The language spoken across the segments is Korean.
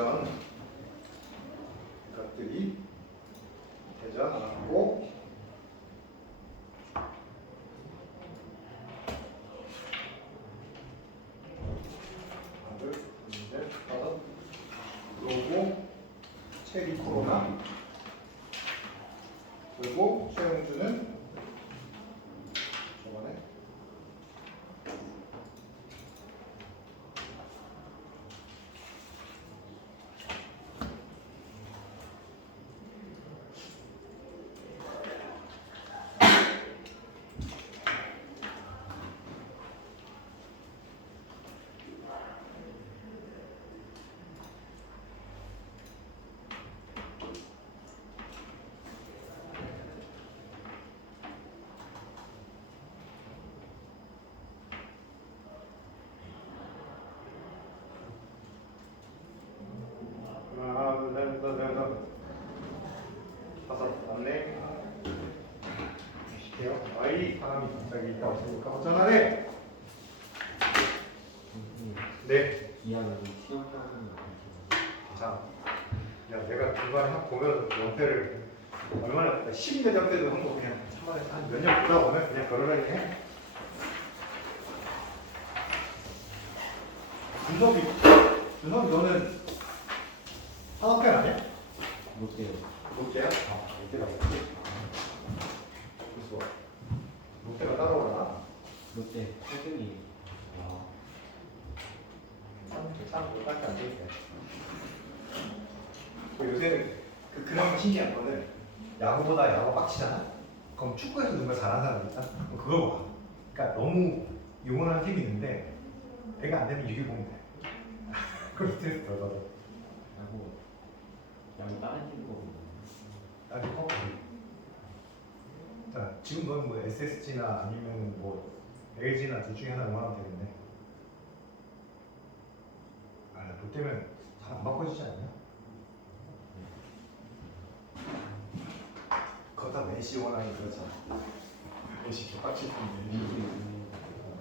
대전 이것들이 대전 나왔고 하나 둘셋 다섯 그리고 체리 코로나 그리고 최영주는 저번에 하나 둘셋넷 다섯 남네 시켜요. 아이 사람이 갑자기 있다 없으니까 어쩌나래? 네. 기한을 시험하는 자, 야 내가 중간에 한 보면 연패를 얼마나 12년 때도 한 거 그냥 참만에 한 몇 년 보다 보면 그냥 그러려니 해. 준섭이 너는 산업편 아니야? 못해요. 롯데야? 롯데가 뭐지? 그래서 롯데가 따라오나? 롯데 8등이 참 딱히 안 되겠네. 요새는 그런 신기한 거는 야구보다 야구 빡치잖아? 그럼 축구에서 누가 잘하는 사람 있다? 그럼 그걸 봐. 그러니까 너무 용언하는 팀이 있는데 내가 안 되면 이길 보면 돼. 그럼 스트레스 덜 받아. 야구 다른 팀 거고. 아니 커피. 자 지금 너는 뭐 SSG나 아니면 뭐 LG나 둘 중에 하나 응원하면 되겠네. 아 롯데면 잘 안 바꿔지지 않냐? 거다 메시 원하니 그렇잖아. 메시 개빡칠 텐데.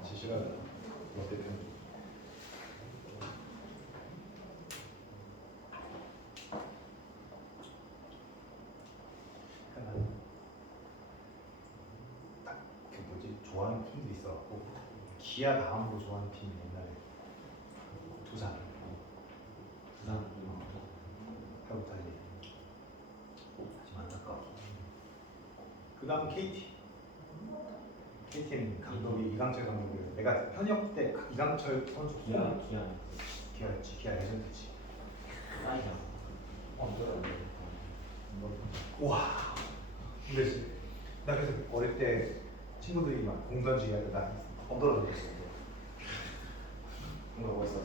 지시가 롯데 편. 딱그 뭐지 좋아하는 팀도 있어갖고 기아 다음으로 좋아하는 팀이 옛날에 두산 하고 달리. 하지만 안타까워. 그 다음 KT는 감독이 이강철 감독이에요. 내가 현역 때 이강철 선수 기아였지. 기아 레전드지. 사이자. 와. 근데 나 그래서 어릴 때 친구들이 막 공 던지기 할 때 나 엉덩이 던졌어. 그런 거 있어.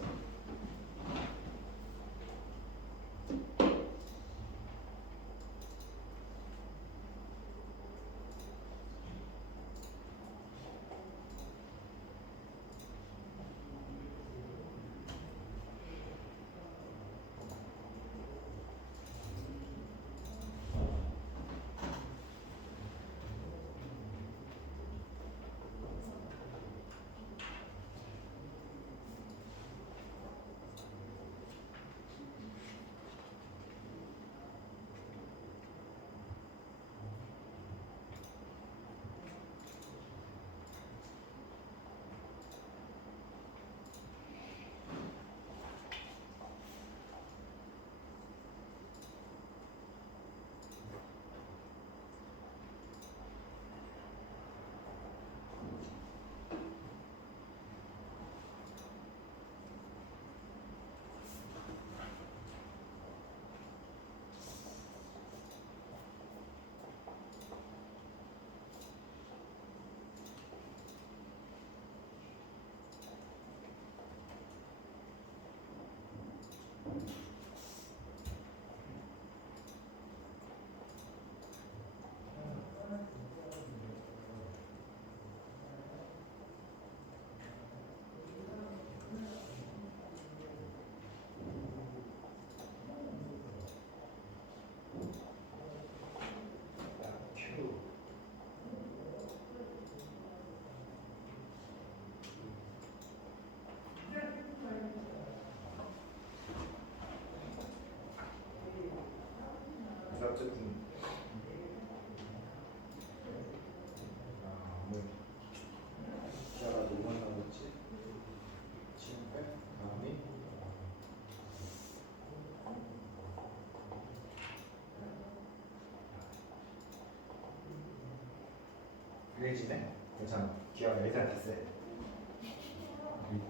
그래지네. 괜찮아. 기아가 애들한테 세.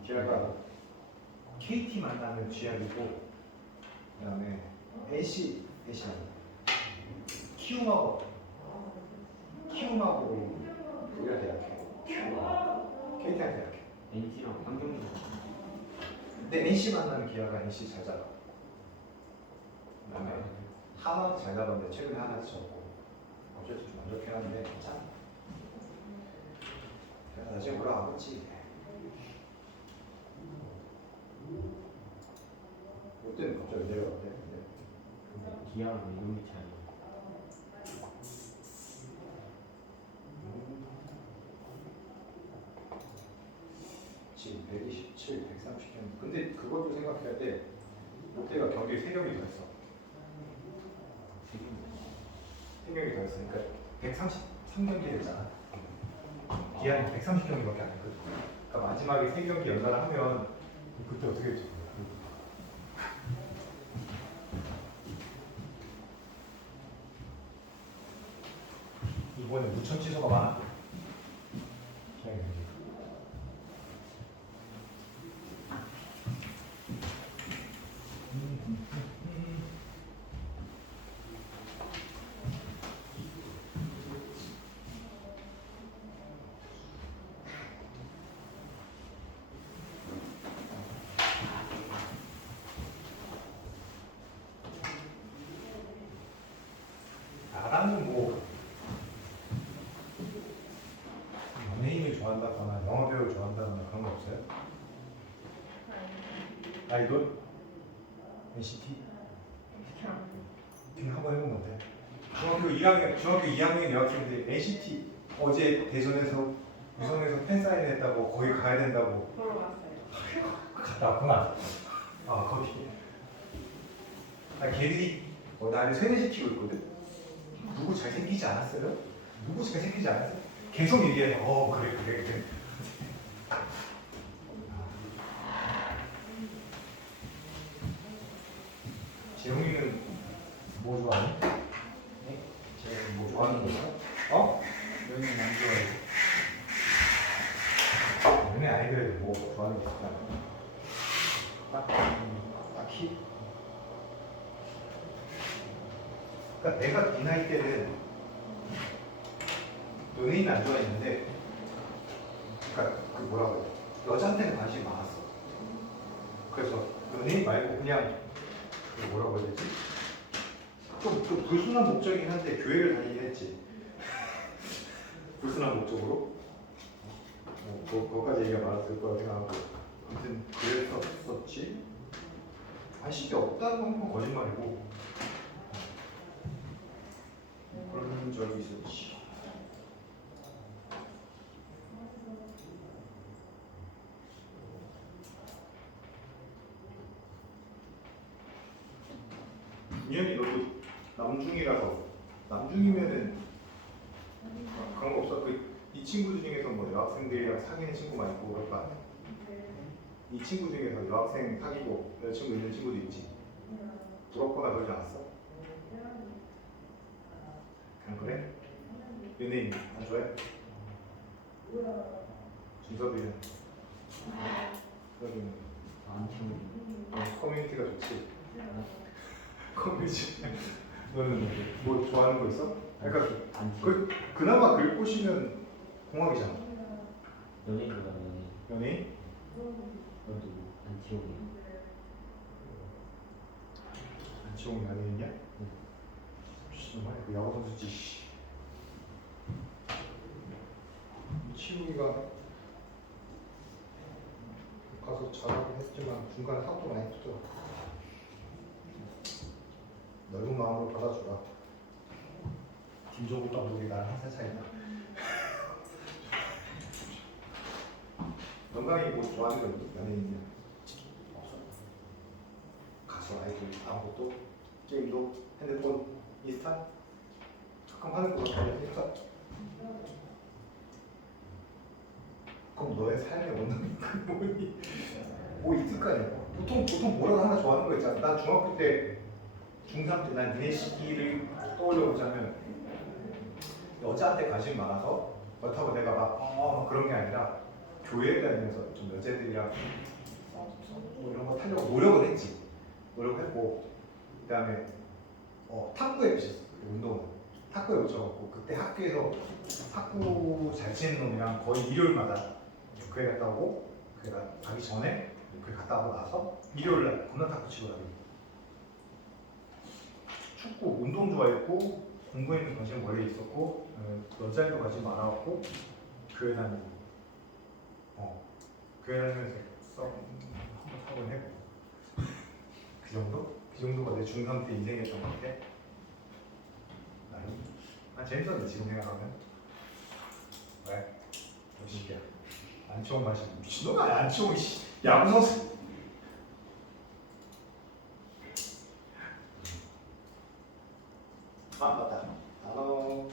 기아가 KT 만나면 쥐약이고, 그다음에 NC 아니 키움하고 우리가 대약해. KT한테 대약해. NC랑 환경이랑 근데 NC 만나면 기아가 NC 잘 잡아. 그다음에 하나도 잘 잡았는데 최근에 하나 졌고 어쨌든 좀 안 좋긴 한데 괜찮아. 그래서 나중에 올라가고 있지. 롯데는 갑자기 내려갔대. 기아랑 이동기 차이. 지금 127, 130경. 근데 그것도 생각해야 돼. 롯데가 경기에 3경기 더 했어. 3경기 더 했으니까 133경기 됐잖아. 기아는 130경기밖에 안 했거든. 그러니까 마지막에 3경기 연달아 하면 그때 어떻게 될지 몰라. 이번에 무천 취소가 많아. 나라는 뭐 연예인을 좋아한다거나 영화배우 좋아한다거나 그런 거 없어요? 아이돌? NCT? 지금 한번 해보면 어때? 중학교 2학년 여학생들이 NCT 어제 대전에서 유성에서 팬사인 했다고 거기 가야 된다고 보러 갔어요. 갔다 왔구나. 아 거기. 걔들이 나를 세뇌시키고 있거든. 누구 잘생기지 않았어요? 누구 잘생기지 않았어요? 계속 얘기해. 그래. 재용이는 뭐 좋아하니? 네? 재용이 뭐 좋아하는 거 있어? 어? 여기는 안 좋아해요. 너네 아이들에도 뭐 좋아하는 게 있을까? 딱히? 그러니까 내가 이 나이 때는 연예인 안 좋아했는데, 그러니까 그 뭐라고 해야 돼? 여자한테는 관심이 많았어. 그래서 연예인 말고 그냥 그 뭐라고 해야 되지? 좀 불순한 목적이긴 한데 교회를 다니긴 했지. 불순한 목적으로. 그거까지 얘기가 많았을 거라 생각하고. 아무튼 그랬었지. 관심이 없다는 건 거짓말이고. 그런 적이 있었지. 민현이 너도 남중이라서 남중이면은 그런 거 없어? 이 친구 중에서 뭐 여학생들이랑 사귀는 친구만 있고 그럴 거 아니야? 이 친구 중에서 여학생 사귀고 여자친구 있는 친구도 있지? 부럽거나 그러지 않았어? 그냥 그래? 연예인 안 좋아해? 준섭이는? 그러면 안 키우는. 커뮤니티가 좋지? 커뮤니티 너는 뭐 좋아하는 거 있어? 그러니까 안 키우. 그나마 글 꼬시면 공학이잖아. 연예인보다 연예인. 연예인? 너도 안 키우는. 안치홍이 연예인이야? 정말 그 야구 선수지. 이치웅이가 가서 잘하긴 했지만 중간에 사고도 많이 터져. 넓은 마음으로 받아주라. 김종국 감독이 나랑 한 살 차이다. 건강히 뭐 좋아하는 거 있니? 연예인이야? 없어. 가수, 아이돌, 아무것도? 게임도? 핸드폰? 인스타? 가끔 하는 거 같아. 인스타? 그럼 너의 삶의 원동력이 뭐니? 뭐 있을 거 아니야? 보통 뭐라도 하나 좋아하는 거 있잖아. 난 중학교 때 중3 때 난 니네 시기를 떠올려 보자면 여자한테 관심이 많아서 그렇다고 내가 막 그런 게 아니라 교회에 다니면서 좀 여자애들이랑 뭐 이런 거 타려고 노력을 했지. 노력했고 그다음에 탁구에 붙였어. 운동은 탁구에 붙여갖고 그때 학교에서 탁구 잘 치는 놈이랑 거의 일요일마다 교회 갔다 오고 교회 가기 전에 교회 갔다 오고 나서 일요일날 겁나 탁구 치고 다니고 축구 운동 좋아했고 공부에는 관심 원래 있었고 여자애도 관심 많아갖고 교회 다니고 교회 다니면서 한번 사고는 했고 그 정도? 그 정도가 내 중3 때 인생이었던 것 같아. 재밌었는데 지금 생각하면. 왜? 멋있게 안치홍 마시고 미친놈 아니야 안치홍 씨 야구 선수. 맞다. 단어.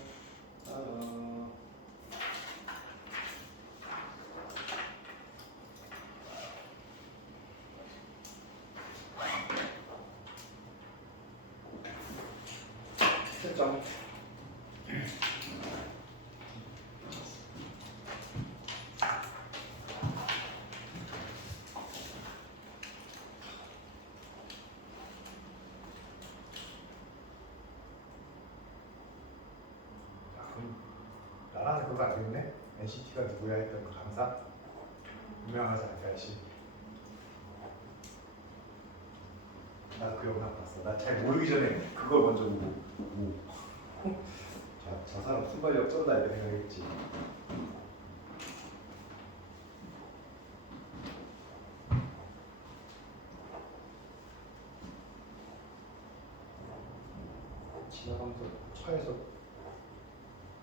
채점. 나라는 그거 알겠네? NCT가 누구야 했던 그 강사? 유명하지 않다시. 나 그 영상 봤어. 나 잘 모르기 전에 그걸 먼저 보고 저 사람 순발력 쩐다 이렇게 생각했지. 지나가면서 차에서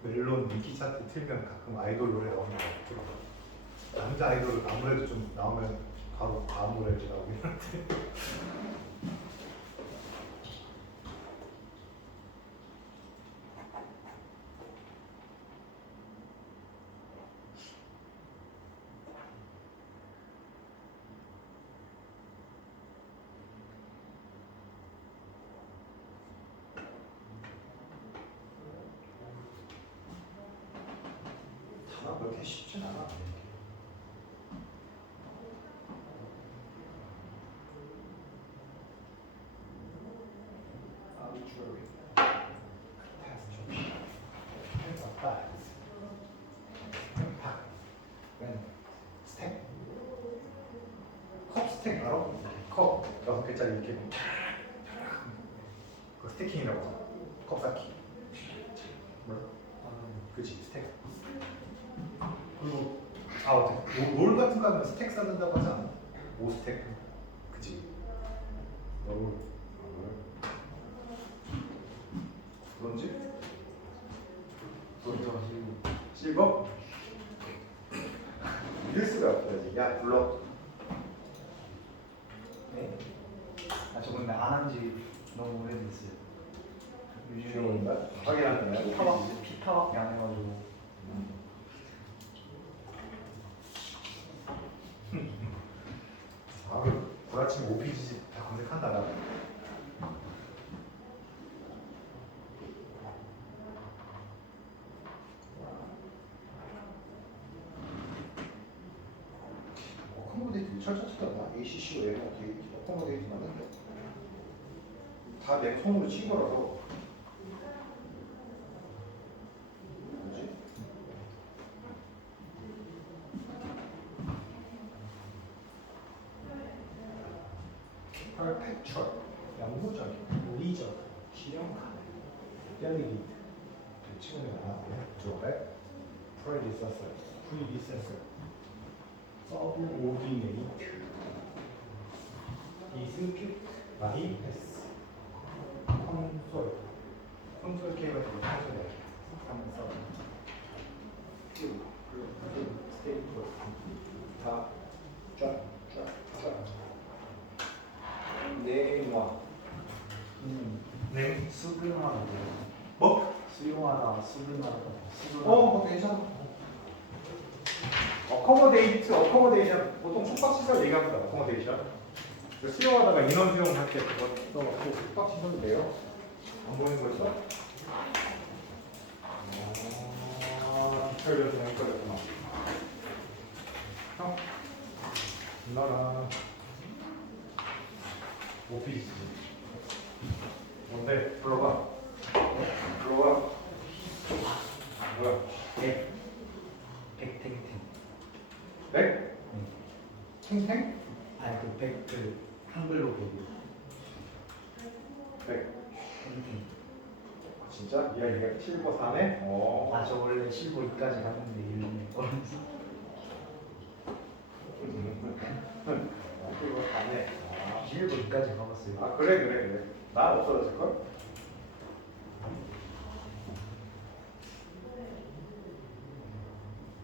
멜론 인기 차트 틀면 가끔 아이돌 노래 나오는 거 같아. 남자 아이돌 아무래도 좀 나오면 바로 다음 노래를 나오긴 한데. 단어 그렇게 쉽진 않아. arbitrary, catastrophe, empathize, impact, when, 스택? 컵 스택 알아? 컵 6개짜리 이렇게 그 스태킹이라고 하잖아. 컵 쌓기. 뭐야? 그치 스택. 그리고 어떻게 롤 같은 거 하면 스택 쌓는다고 하지 않아? 5스택. 그치? 롤. 브론즈? 실버? 밀수가 없어야지. 야 불러. 네? 저건 안 한 지 너무 오래됐어요. 주영인가? 확인하는 거야? 피파밖에 안 해가지고. 그 구라치면 OPG 다 검색한다. 어코모데이트 철저치다. ACC로 얘가 되게 어코모데이트 맞는데 다 내 손으로 친 거라서. 뭐지? perpetual, 영구적인, 우리적, 실현가능, delegate, 지금은 안 나오네. drawback, predecessor, subordinate, dispute, bypass, 콘솔 K가 되게 콘솔이야. 삼성, Q, 스테이플, 다, 쫙. 네모아. 네. 수긍하다. 뭐? 수용하다, 수긍하다. 괜찮아. 어코모데이션 보통 숙박시설 얘기합니다. 어코모데이션. 수용하다가 인원 수용할 때 그거 써갖고 숙박시설도 돼요. 안 보이는 거 있어? 철벽 좀 헷갈렸구나. 형, 나랑 오피스. 뭔데? 불러봐. 불러봐. 뭐야? 백. 백탱탱. 백? 탱탱? 아니 그 한글로 보고 백. 탱탱. 아, 진짜? 얘가 실버 4네? 어. 아 저 원래 실버 2까지 갔는데 이름이 어려서. 실버 4네. 아. 실버 2까지 가봤어요. 아 그래. 나 없어졌을걸?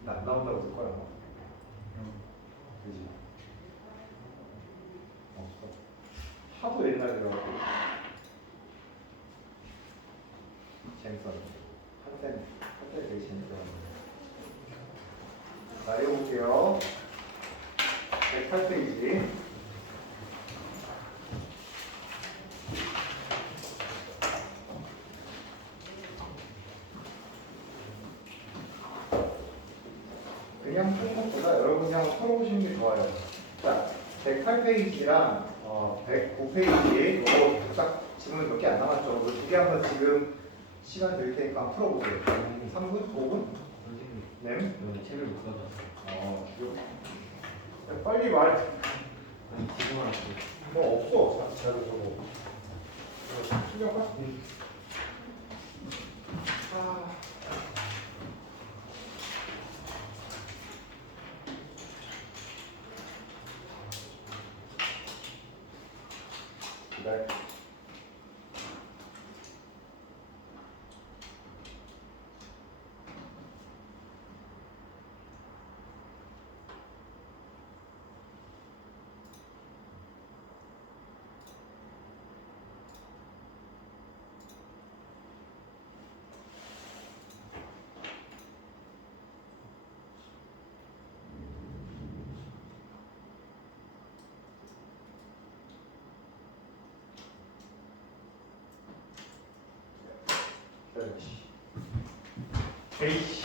나 안 나온다고 쓸 거야. 그지? 없어. 하도 옛날이라고. 재밌었는데. 한때 되게 재밌었는데. 자, 읽어볼게요. 108페이지. 그냥 푸는 것보다 여러분이 한번 풀어보시는 게 좋아요. 자, 108페이지랑 109페이지 이거 딱 지금 몇 개 안 남았죠? 이거 두 개 한번 지금 시간 드릴 테니까 한번 풀어보세요. 3분? 5분? 선생님, 네? 책을 못 가져왔어요. 야, 빨리 말해. 아니, 지금 알았어요. 뭐 없어. 자료 저거. 신경 까? 아. 네. 에이씨.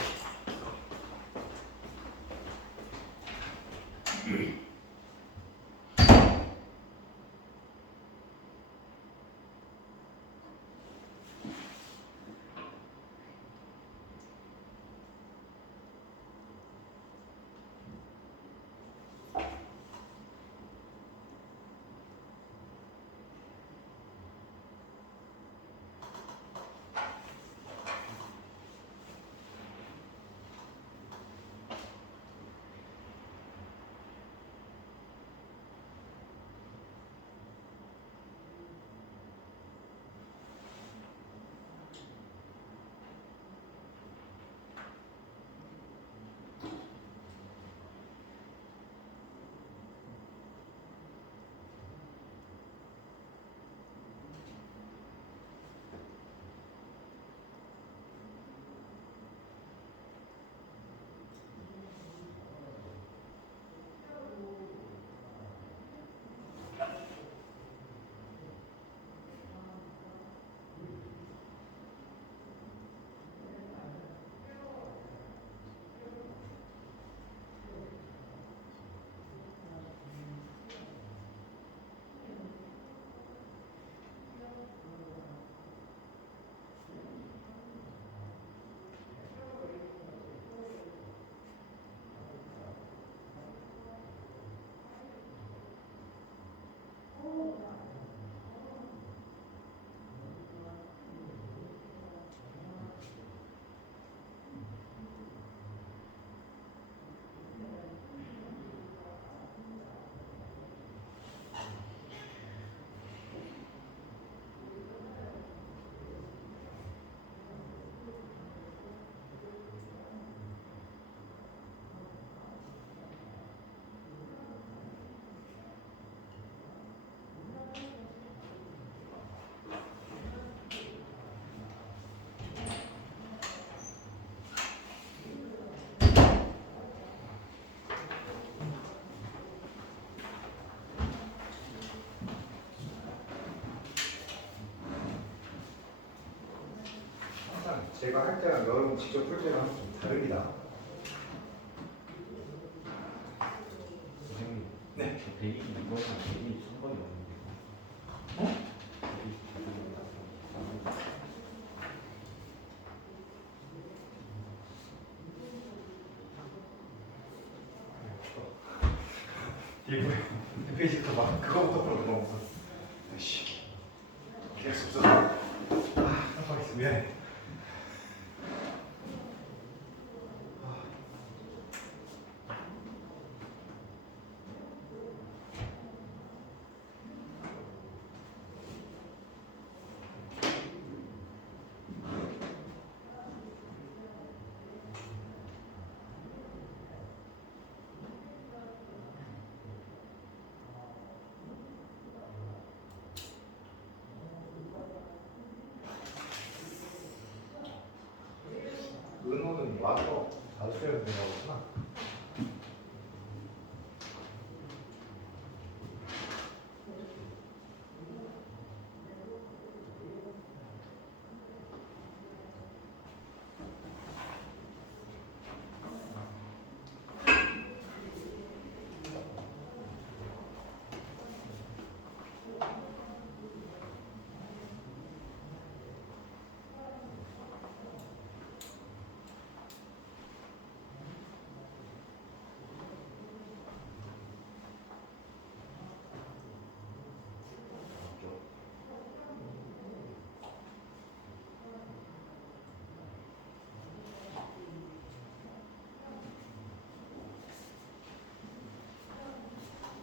제가 할 때랑 여러분 직접 풀 때랑 좀 다릅니다. 100이 2번이나 100이 3번이 없는데. 어? 뒤에 페이지부터 막 그거부터 풀어 그거부터. 씨. 계속 없어서. 깜빡했어. 미안해. 은호는 와서 자주해야 된다고 했구나.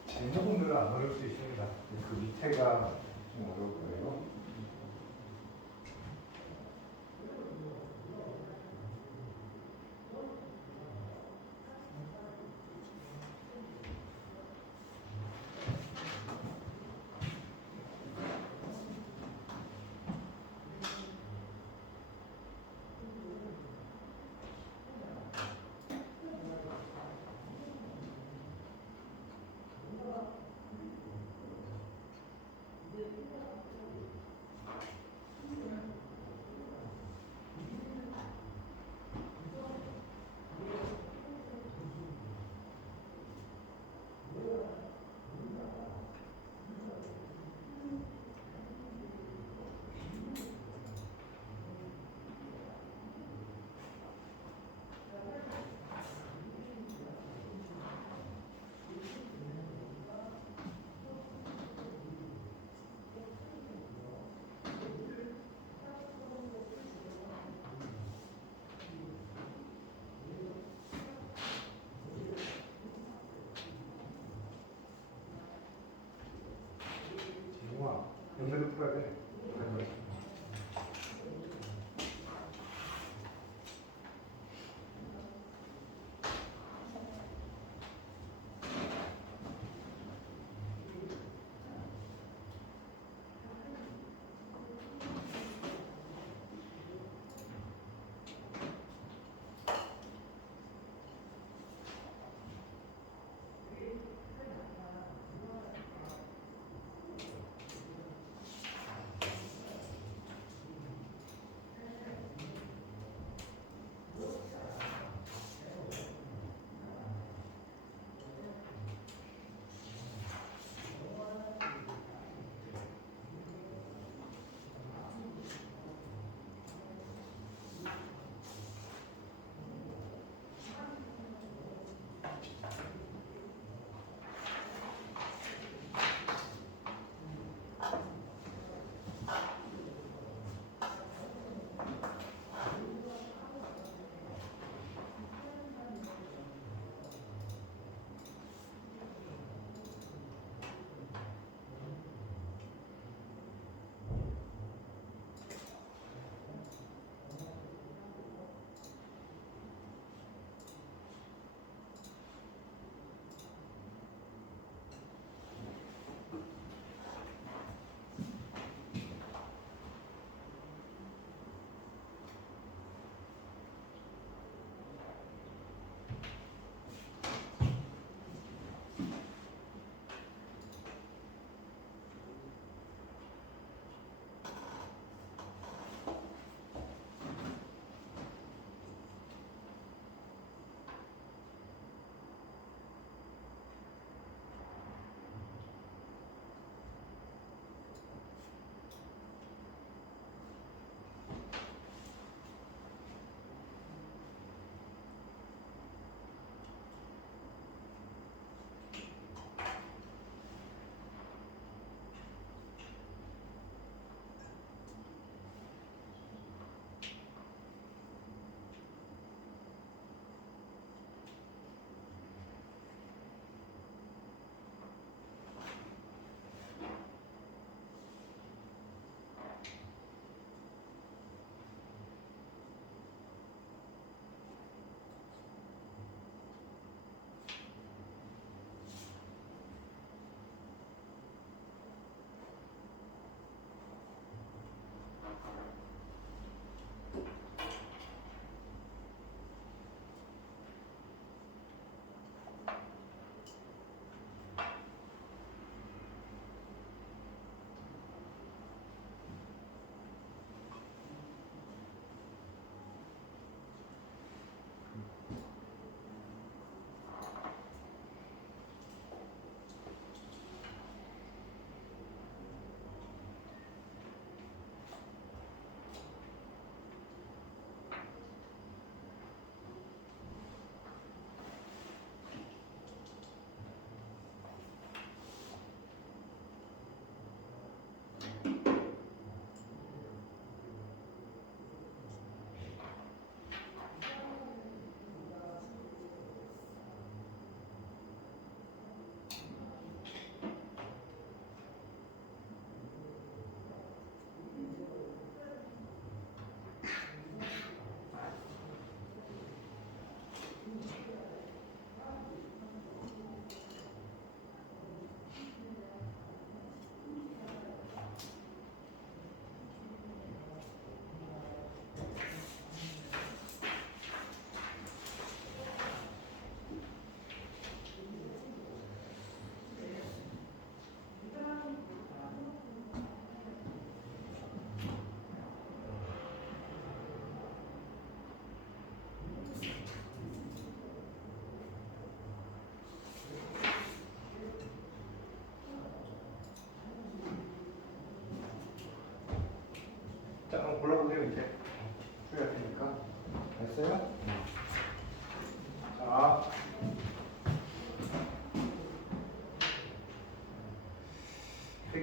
제노분들은 안 어려울 수 있습니다. 그 밑에가 좀 어려울 거예요. 제노아, 연대로 풀어야 돼.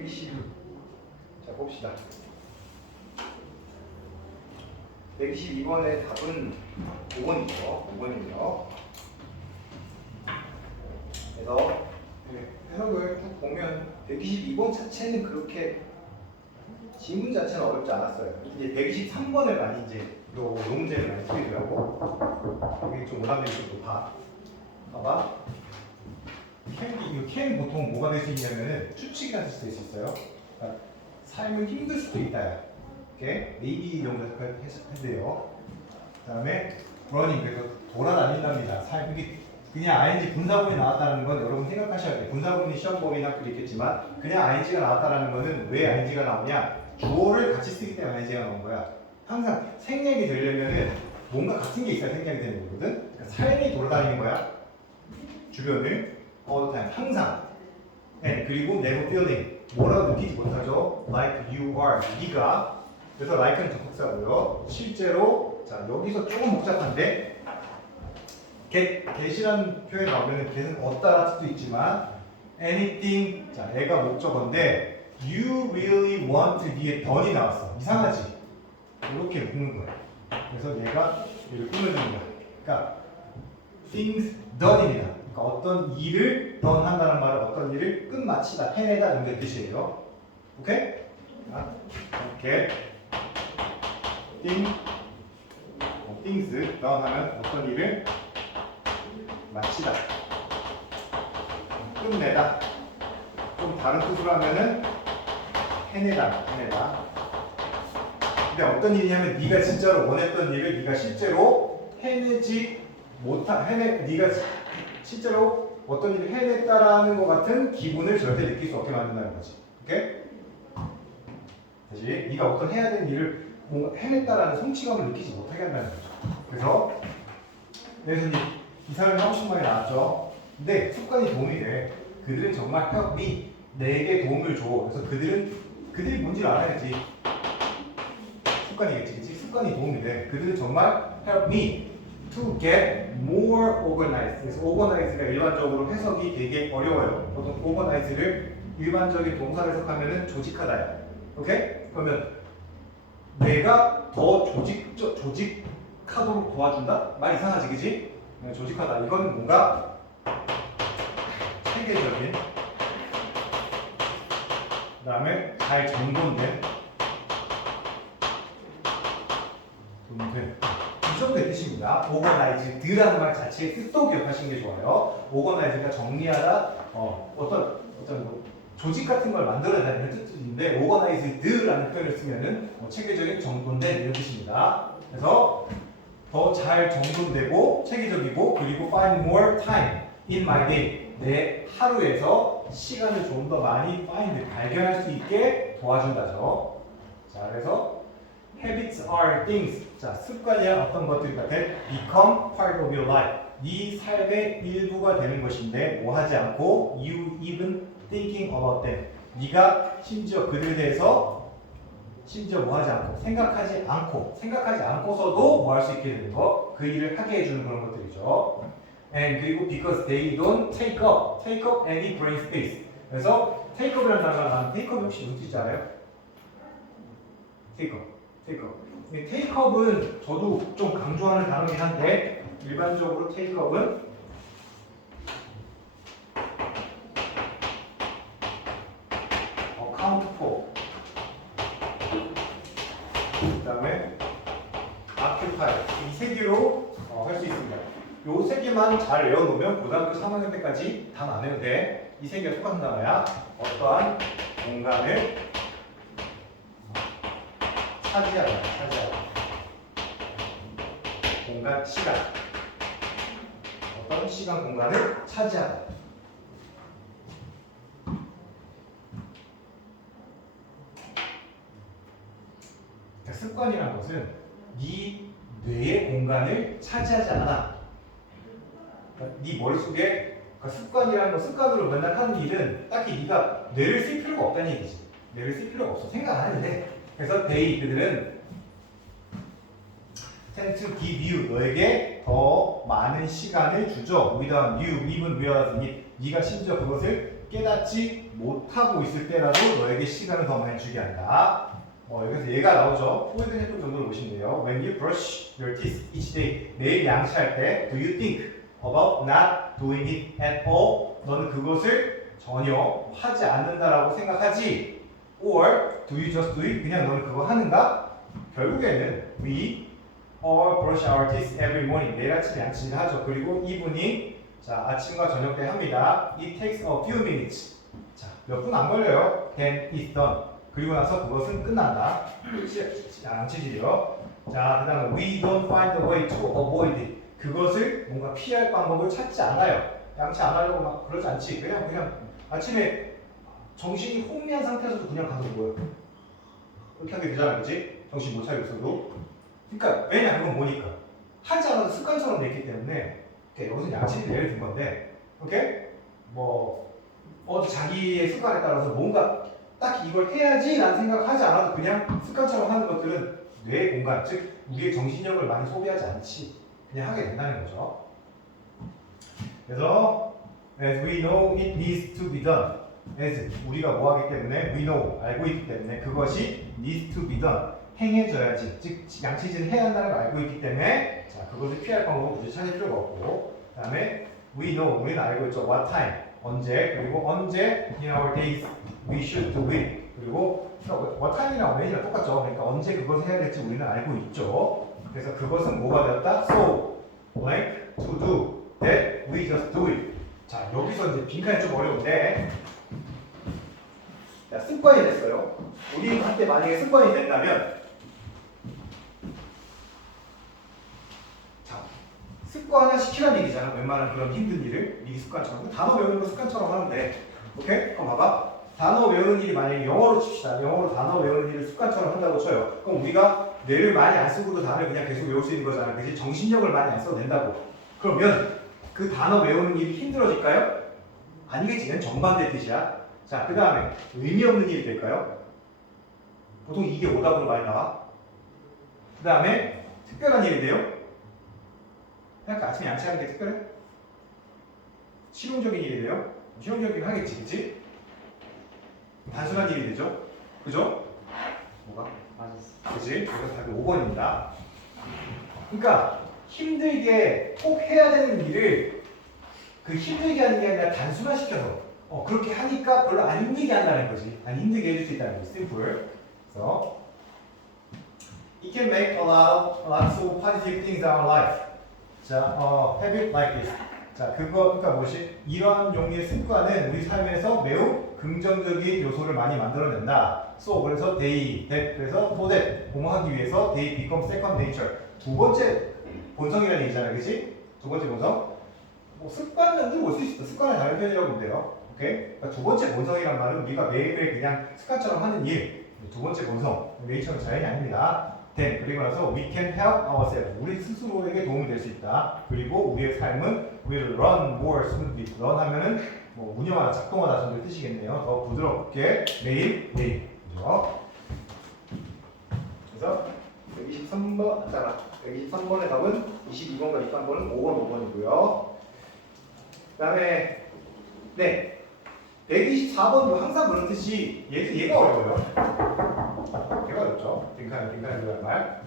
122. 자, 봅시다. 122번의 답은 5번이죠. 5번이죠. 그래서 해석을 쭉 보면 122번 자체는 그렇게 지문 자체는 어렵지 않았어요. 이제 123번을 많이 이제 요 문제를 많이 풀리더라고. 여기 좀 오답률이 좀 높아. 봐봐. 캠 보통 뭐가 될 수 있냐면은 추측이라 쓸 수 있어요. 그러니까 삶은 힘들 수도 있다. 이렇게 maybe 정도 해석해도요. 그다음에 running 그래서 돌아다닌답니다. 이게 그냥 ing 분사구문이 나왔다는 건 여러분 생각하셔야 돼요. 분사구문이 시험 범위나 학교도 있겠지만 그냥 ing가 나왔다는 거는 왜 ing가 나오냐? 주어를 같이 쓰기 때문에 ing가 나온 거야. 항상 생략이 되려면은 뭔가 같은 게 있어야 생략이 되는 거거든. 그러니까 삶이 돌아다니는 거야. 주변을 all the time 항상. and 그리고 never feeling 뭐라고 느끼지 못하죠. like you are 네가. 그래서 like는 접속사고요. 실제로 자 여기서 조금 복잡한데 get이라는 표현이 나오면 get은 얻다라는 뜻도 있지만 anything 자 애가 목적어인데 you really want 뒤에 done이 나왔어. 이상하지? 이렇게 묶는 거야. 그래서 얘가 얘를 꾸며주는 거야. 그러니까 things done입니다. 그러니까 어떤 일을 done 한다는 말은 어떤 일을 끝마치다, 해내다 이런 뜻이에요. 오케이? 자, 이렇게 things done 하면 어떤 일을 마치다, 끝내다. 좀 다른 뜻으로 하면은 해내다. 근데 어떤 일이냐면 네가 진짜로 원했던 일을 네가 실제로 해내지 네가 실제로 어떤 일을 해냈다라는 것 같은 기분을 절대 느낄 수 없게 만든다는 거지. 오케이? 다시 네가 어떤 해야 되는 일을 뭔가 해냈다라는 성취감을 느끼지 못하게 한다는 거죠. 그래서 이 사람이 하고 싶은 말이 나왔죠. 근데 습관이 도움이 돼. 그들은 정말 help me 내게 도움을 줘. 그래서 그들이 뭔지를 알아야지. 습관이겠지, 그치? 습관이 도움이 돼. 그들은 정말 help me to get more organized. 그래서 organized가 일반적으로 해석이 되게 어려워요. 보통 organized를 일반적인 동사를 해석하면은 조직하다야. 오케이? 그러면 내가 더 조직하도록 도와준다? 말 이상하지, 그치? 조직하다. 이건 뭔가 체계적인, 그 다음에 잘 정돈된, 이 정도의 뜻입니다. organized라는 말 자체의 뜻도 기억하시는 게 좋아요. organized가 정리하다, 어떤 조직 같은 걸 만들어내는 뜻인데 organized라는 표현을 쓰면은 체계적인, 정돈된 이런 뜻입니다. 그래서 더 잘 정돈되고 체계적이고 그리고 find more time in my day 내 하루에서 시간을 좀 더 많이 발견할 수 있게 도와준다죠. 자, 그래서 habits are things. 자, 습관이야 어떤 것들이 같아? become part of your life. 네 삶의 일부가 되는 것인데 뭐 하지 않고 you even thinking about them. 네가 심지어 그들에 대해서 뭐 하지 않고 생각하지 않고서도 뭐 할 수 있게 되는 거, 그 일을 하게 해주는 그런 것들이죠. And 그리고 because they don't take up any brain space. 그래서 take up이라는 단어가 나는 take up 혹시 뭔지 알아요? take up은 저도 좀 강조하는 단어긴 한데 일반적으로 take up은 account for 그 다음에 occupy 이 세 개로 할 수 있습니다. 요 세 개만 잘 외워놓으면 고등학교 3학년 때까지 다 안 해도 돼. 이 세 개가 똑같은 단어야. 어떠한 공간을 차지하다. 공간, 시간. 어떤 시간, 공간을 차지하다. 습관이라는 것은 네 뇌의 공간을 차지하지 않아. 그러니까 네 머릿속에 습관이라는 거, 습관으로 맨날 하는 일은 딱히 네가 뇌를 쓸 필요가 없다는 얘기지. 뇌를 쓸 필요가 없어. 생각 안 해도 돼. 그래서 그들은 tend to give you 너에게 더 많은 시간을 주죠. without you even realizing it. 네가 심지어 그것을 깨닫지 못하고 있을 때라도 너에게 시간을 더 많이 주게 한다. 여기서 얘가 나오죠. 포인트 해법 정도를 보시면 돼요. When you brush your teeth each day, 매일 양치할 때, do you think about not doing it at all? 너는 그것을 전혀 하지 않는다라고 생각하지? Or do you just do it? 그냥 너는 그거 하는가? 결국에는 we all brush our teeth every morning. 매일 아침 양치를 하죠. 그리고 이분이 자 아침과 저녁 때 합니다. It takes a few minutes. 자, 몇 분 안 걸려요. Then it's done. 그리고 나서 그것은 끝난다. 양치질이요. 자, 그 다음에 we don't find a way to avoid it. 그것을 뭔가 피할 방법을 찾지 않아요. 양치 안 하려고 막 그러지 않지. 그냥 아침에 정신이 혼미한 상태에서도 그냥 가서 뭐예요. 그렇게 하게 되잖아, 그지? 정신 못 차리고 있어도. 그러니까 왜냐 그건 뭐니까 하지 않아도 습관처럼 됐기 때문에 여기서 양치를 예를 든 건데, 오케이? 자기의 습관에 따라서 뭔가 딱 이걸 해야지라는 생각을 하지 않아도 그냥 습관처럼 하는 것들은 뇌 공간, 즉 우리의 정신력을 많이 소비하지 않지 그냥 하게 된다는 거죠. 그래서 as we know it needs to be done, as 우리가 뭐 하기 때문에 we know 알고 있기 때문에 그것이 needs to be done 행해져야지, 즉 양치질을 해야 한다는 걸 알고 있기 때문에 자 그것을 피할 방법을 굳이 찾을 필요가 없고, 그 다음에 we know 우리는 알고 있죠. what time 언제, 그리고 언제 in our days we should do it, 그리고 what time이랑 when이랑 똑같죠. 그러니까 언제 그것을 해야 될지 우리는 알고 있죠. 그래서 그것은 뭐가 되었다? So blank to do that we just do it. 자 여기서 이제 빈칸이 좀 어려운데, 자 습관이 됐어요. 우리한테 만약에 습관이 된다면, 자 습관화 시키라는 얘기잖아. 웬만한 그런 힘든 일을 미리 습관처럼 단어 외우는 거 습관처럼 하는데, 오케이? 그럼 봐봐. 단어 외우는 일이 만약에 영어로 칩시다. 영어로 단어 외우는 일을 습관처럼 한다고 쳐요. 그럼 우리가 뇌를 많이 안 쓰고도 단어를 그냥 계속 외울 수 있는 거잖아. 그지? 정신력을 많이 안 써도 된다고. 그러면 그 단어 외우는 일이 힘들어질까요? 아니겠지. 얘는 정반대 뜻이야. 자, 그 다음에 의미 없는 일이 될까요? 보통 이게 오답으로 많이 나와. 그 다음에 특별한 일이 돼요? 그러니까 아침에 양치하는 게 특별해? 실용적인 일이 돼요? 실용적이긴 하겠지, 그치? 단순한 일이 되죠? 그죠? 뭐가? 맞았어. 그치? 그래서 답이 5번입니다. 그러니까 힘들게 꼭 해야 되는 일을 그 힘들게 하는 게 아니라 단순화시켜서 그렇게 하니까 별로 안 힘들게 한다는 거지. 안 힘들게 해줄 수 있다는 거지. simple. 그래서 it can make lots of positive things in our life. 자, have it like this. 자, 그러니까 무엇이? 이러한 종류의 습관은 우리 삶에서 매우 긍정적인 요소를 많이 만들어낸다. So, 그래서 they, that, 그래서 so that, 공하기 위해서 they become second nature. 두 번째 본성이라는 얘기잖아요, 그렇지? 두 번째 본성. 습관은 볼 수 있어. 습관의 다른 편이라고 보면 돼요. 오케이? 그러니까 두 번째 본성이란 말은 우리가 매일매일 그냥 습관처럼 하는 일. 두 번째 본성, 네이처는 자연이 아닙니다. Then, 그리고 나서 we can help ourselves. 우리 스스로에게 도움이 될 수 있다. 그리고 우리의 삶은 will run more smoothly. run 하면은 운영하다, 작동하다 정도의 뜻이겠네요. 더 부드럽게 매일. 그죠? 그래서 123번, 잠깐 123번의 답은 22번과 23번은 5번, 5번이고요. 그 다음에 네 124번도 항상 그런 뜻이 얘가 어려워요. 얘가 어렵죠. 빈칸에 들어갈 말.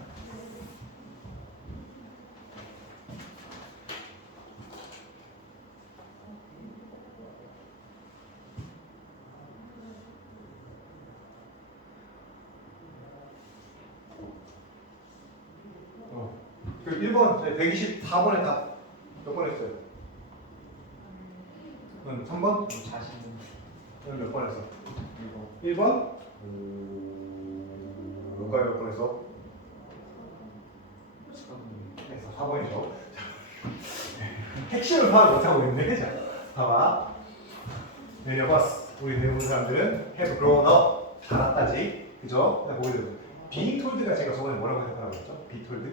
그 1번, 124번에 답 몇 번 했어요? 3번? 자신은 그럼 몇 번 했어? 1번? 뭔가요? 몇 번 했어? 4번이죠. 핵심을 파악 못하고 있네. 자, 봐봐. 내려봤어. 우리 대부분 사람들은 have grown up. 자랐다지. 그죠? 보여드려. being told가 제가 저번에 뭐라고 생각하라고 했죠? be told?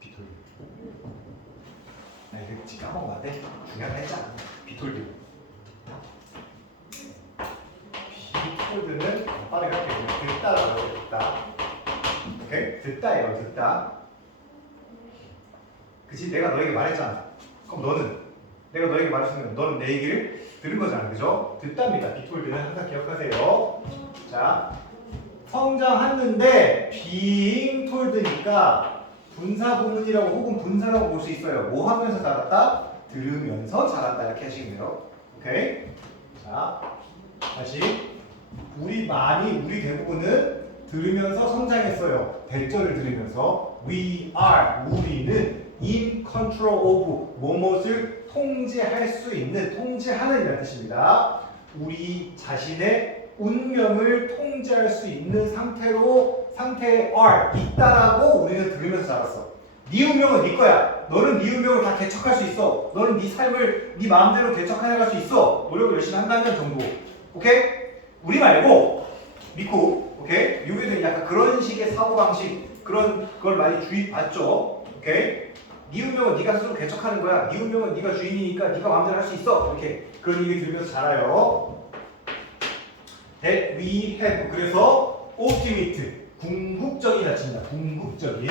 be told. 나 이거 지금 까먹은 것 같아. 중요하다 했잖아. be told. be told는 빠르게 할게요. 듣다라고 해요. 듣다. 오케이? 듣다예요. 듣다. 그치? 내가 너에게 말했잖아. 그럼 너는 내가 너에게 말했으면 너는 내 얘기를 들은 거잖아, 그죠? 듣답니다. be told는 항상 기억하세요. 자, 성장했는데 being told니까 분사 구문이라고 혹은 분사라고 볼 수 있어요. 뭐 하면서 자랐다? 들으면서 자란다 이렇게 하시면 돼요. 오케이? 자, 다시 우리 대부분은 들으면서 성장했어요. 대절을 들으면서 we are 우리는 in control of 무엇을 통제할 수 있는 통제하는 이라는 뜻입니다. 우리 자신의 운명을 통제할 수 있는 상태에 are 있다라고 우리는 들으면서 자랐어. 네 운명은 네 거야. 너는 네 운명을 다 개척할 수 있어. 너는 네 삶을 네 마음대로 개척해 나갈 수 있어. 노력을 열심히 한다면 정도. 오케이? 우리 말고 미쿠. 오케이? 미국에서는 약간 그런 식의 사고방식 그런 걸 많이 주입받죠. 오케이? 네 운명은 네가 스스로 개척하는 거야. 네 운명은 네가 주인이니까 네가 마음대로 할 수 있어. 이렇게 그런 얘기 들으면서 자라요. That we have. 그래서 ultimate 궁극적인 자체입니다. 궁극적인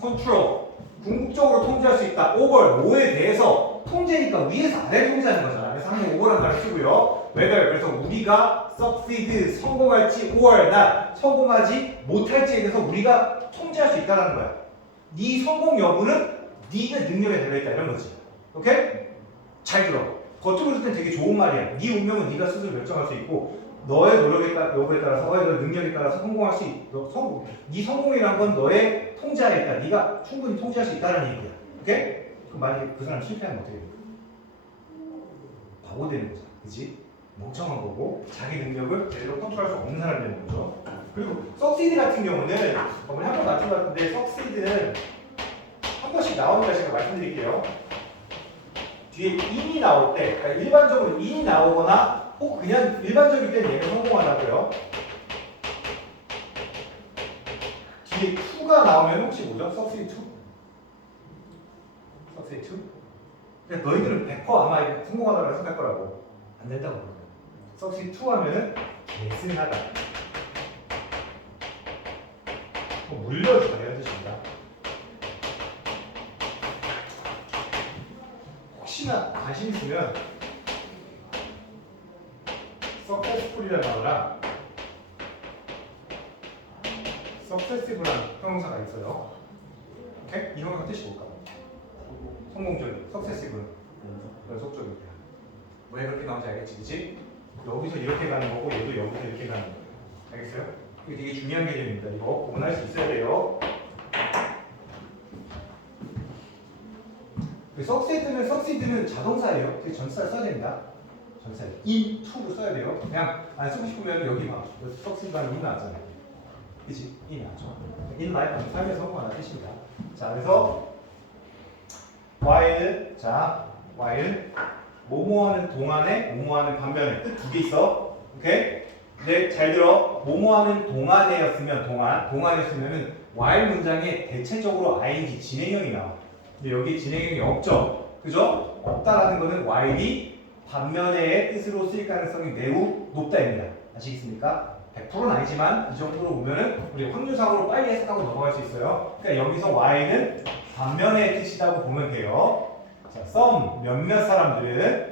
control 궁극적으로 통제할 수 있다. over 뭐에 대해서 통제니까 위에서 아래 통제하는 거잖아. 그래서 항상 over라는 말을 쓰고요. whether 그래서 우리가 succeed 성공할지 or not 성공하지 못할지에 대해서 우리가 통제할 수 있다는 거야. 네 성공 여부는 네가 능력에 달려있다 이런 거지. 오케이? 잘 들어. 겉으로 봤을 땐 되게 좋은 말이야. 네 운명은 네가 스스로 결정할 수 있고 너의 노력에 여부에 따라서 너의 능력에 따라서 성공할 수 있고 네 성공이란 건 너의 통제하에 있다. 네가 충분히 통제할 수 있다는 얘기야. 오케이? 그럼 만약에 그 사람 실패하면 어떻게 돼? 바보 되는 거잖아. 그치? 멍청한 거고 자기 능력을 제대로 컨트롤할 수 없는 사람이 되는 거죠. 그리고 succeed 같은 경우는 한번 같은 것 같은데 succeed는 한 번씩 나오니까 제가 말씀드릴게요. 뒤에 in이 나올 때 그러니까 일반적으로 in이 나오거나 혹 그냥 일반적일 땐 얘는 성공하다고요. 뒤에 to가 나오면 혹시 뭐죠? succeed to? succeed to? 근데 너희들은 100% 아마 이거 성공하다고 생각할 거라고. 안 된다고 그러거든. succeed to 하면은 계승하다. 물려주다 이런 뜻입니다. 혹시나 관심 있으면 successful이라는 단어랑 successive라는 형용사가 있어요. 오케이? 이 형용사 뜻이 뭘까? 성공적인, successive, 연속적인. 왜 그렇게 나오는지 알겠지, 그치? 여기서 이렇게 가는 거고 얘도 여기서 이렇게 가는 거예요. 알겠어요? 이게 되게 중요한 개념입니다. 이거 구분할 수 있어야 돼요. succeed는 자동사예요. 되게 전치사를 써야 됩니다. 전치사 in, to로 써야 돼요. 그냥 안 쓰고 싶으면 여기 봐. succeed라는 in 나왔잖아요. 그치? in 나왔죠. in life, 삶의 성공하는 뜻입니다. 자, 그래서 while 뭐뭐하는 동안에 뭐뭐하는 반면에 뜻 두 개 있어. 오케이? 근데 잘 들어. 뭐뭐하는 동안이었으면은 while 문장에 대체적으로 ing 진행형이 나와. 근데 여기 진행형이 없죠. 그죠? 없다라는 거는 while이 반면의 뜻으로 쓰일 가능성이 매우 높다입니다. 아시겠습니까? 100%는 아니지만 이 정도로 보면은 우리 확률상으로 빨리 해석하고 넘어갈 수 있어요. 그러니까 여기서 while는 반면의 뜻이라고 보면 돼요. 자, some 몇몇 사람들은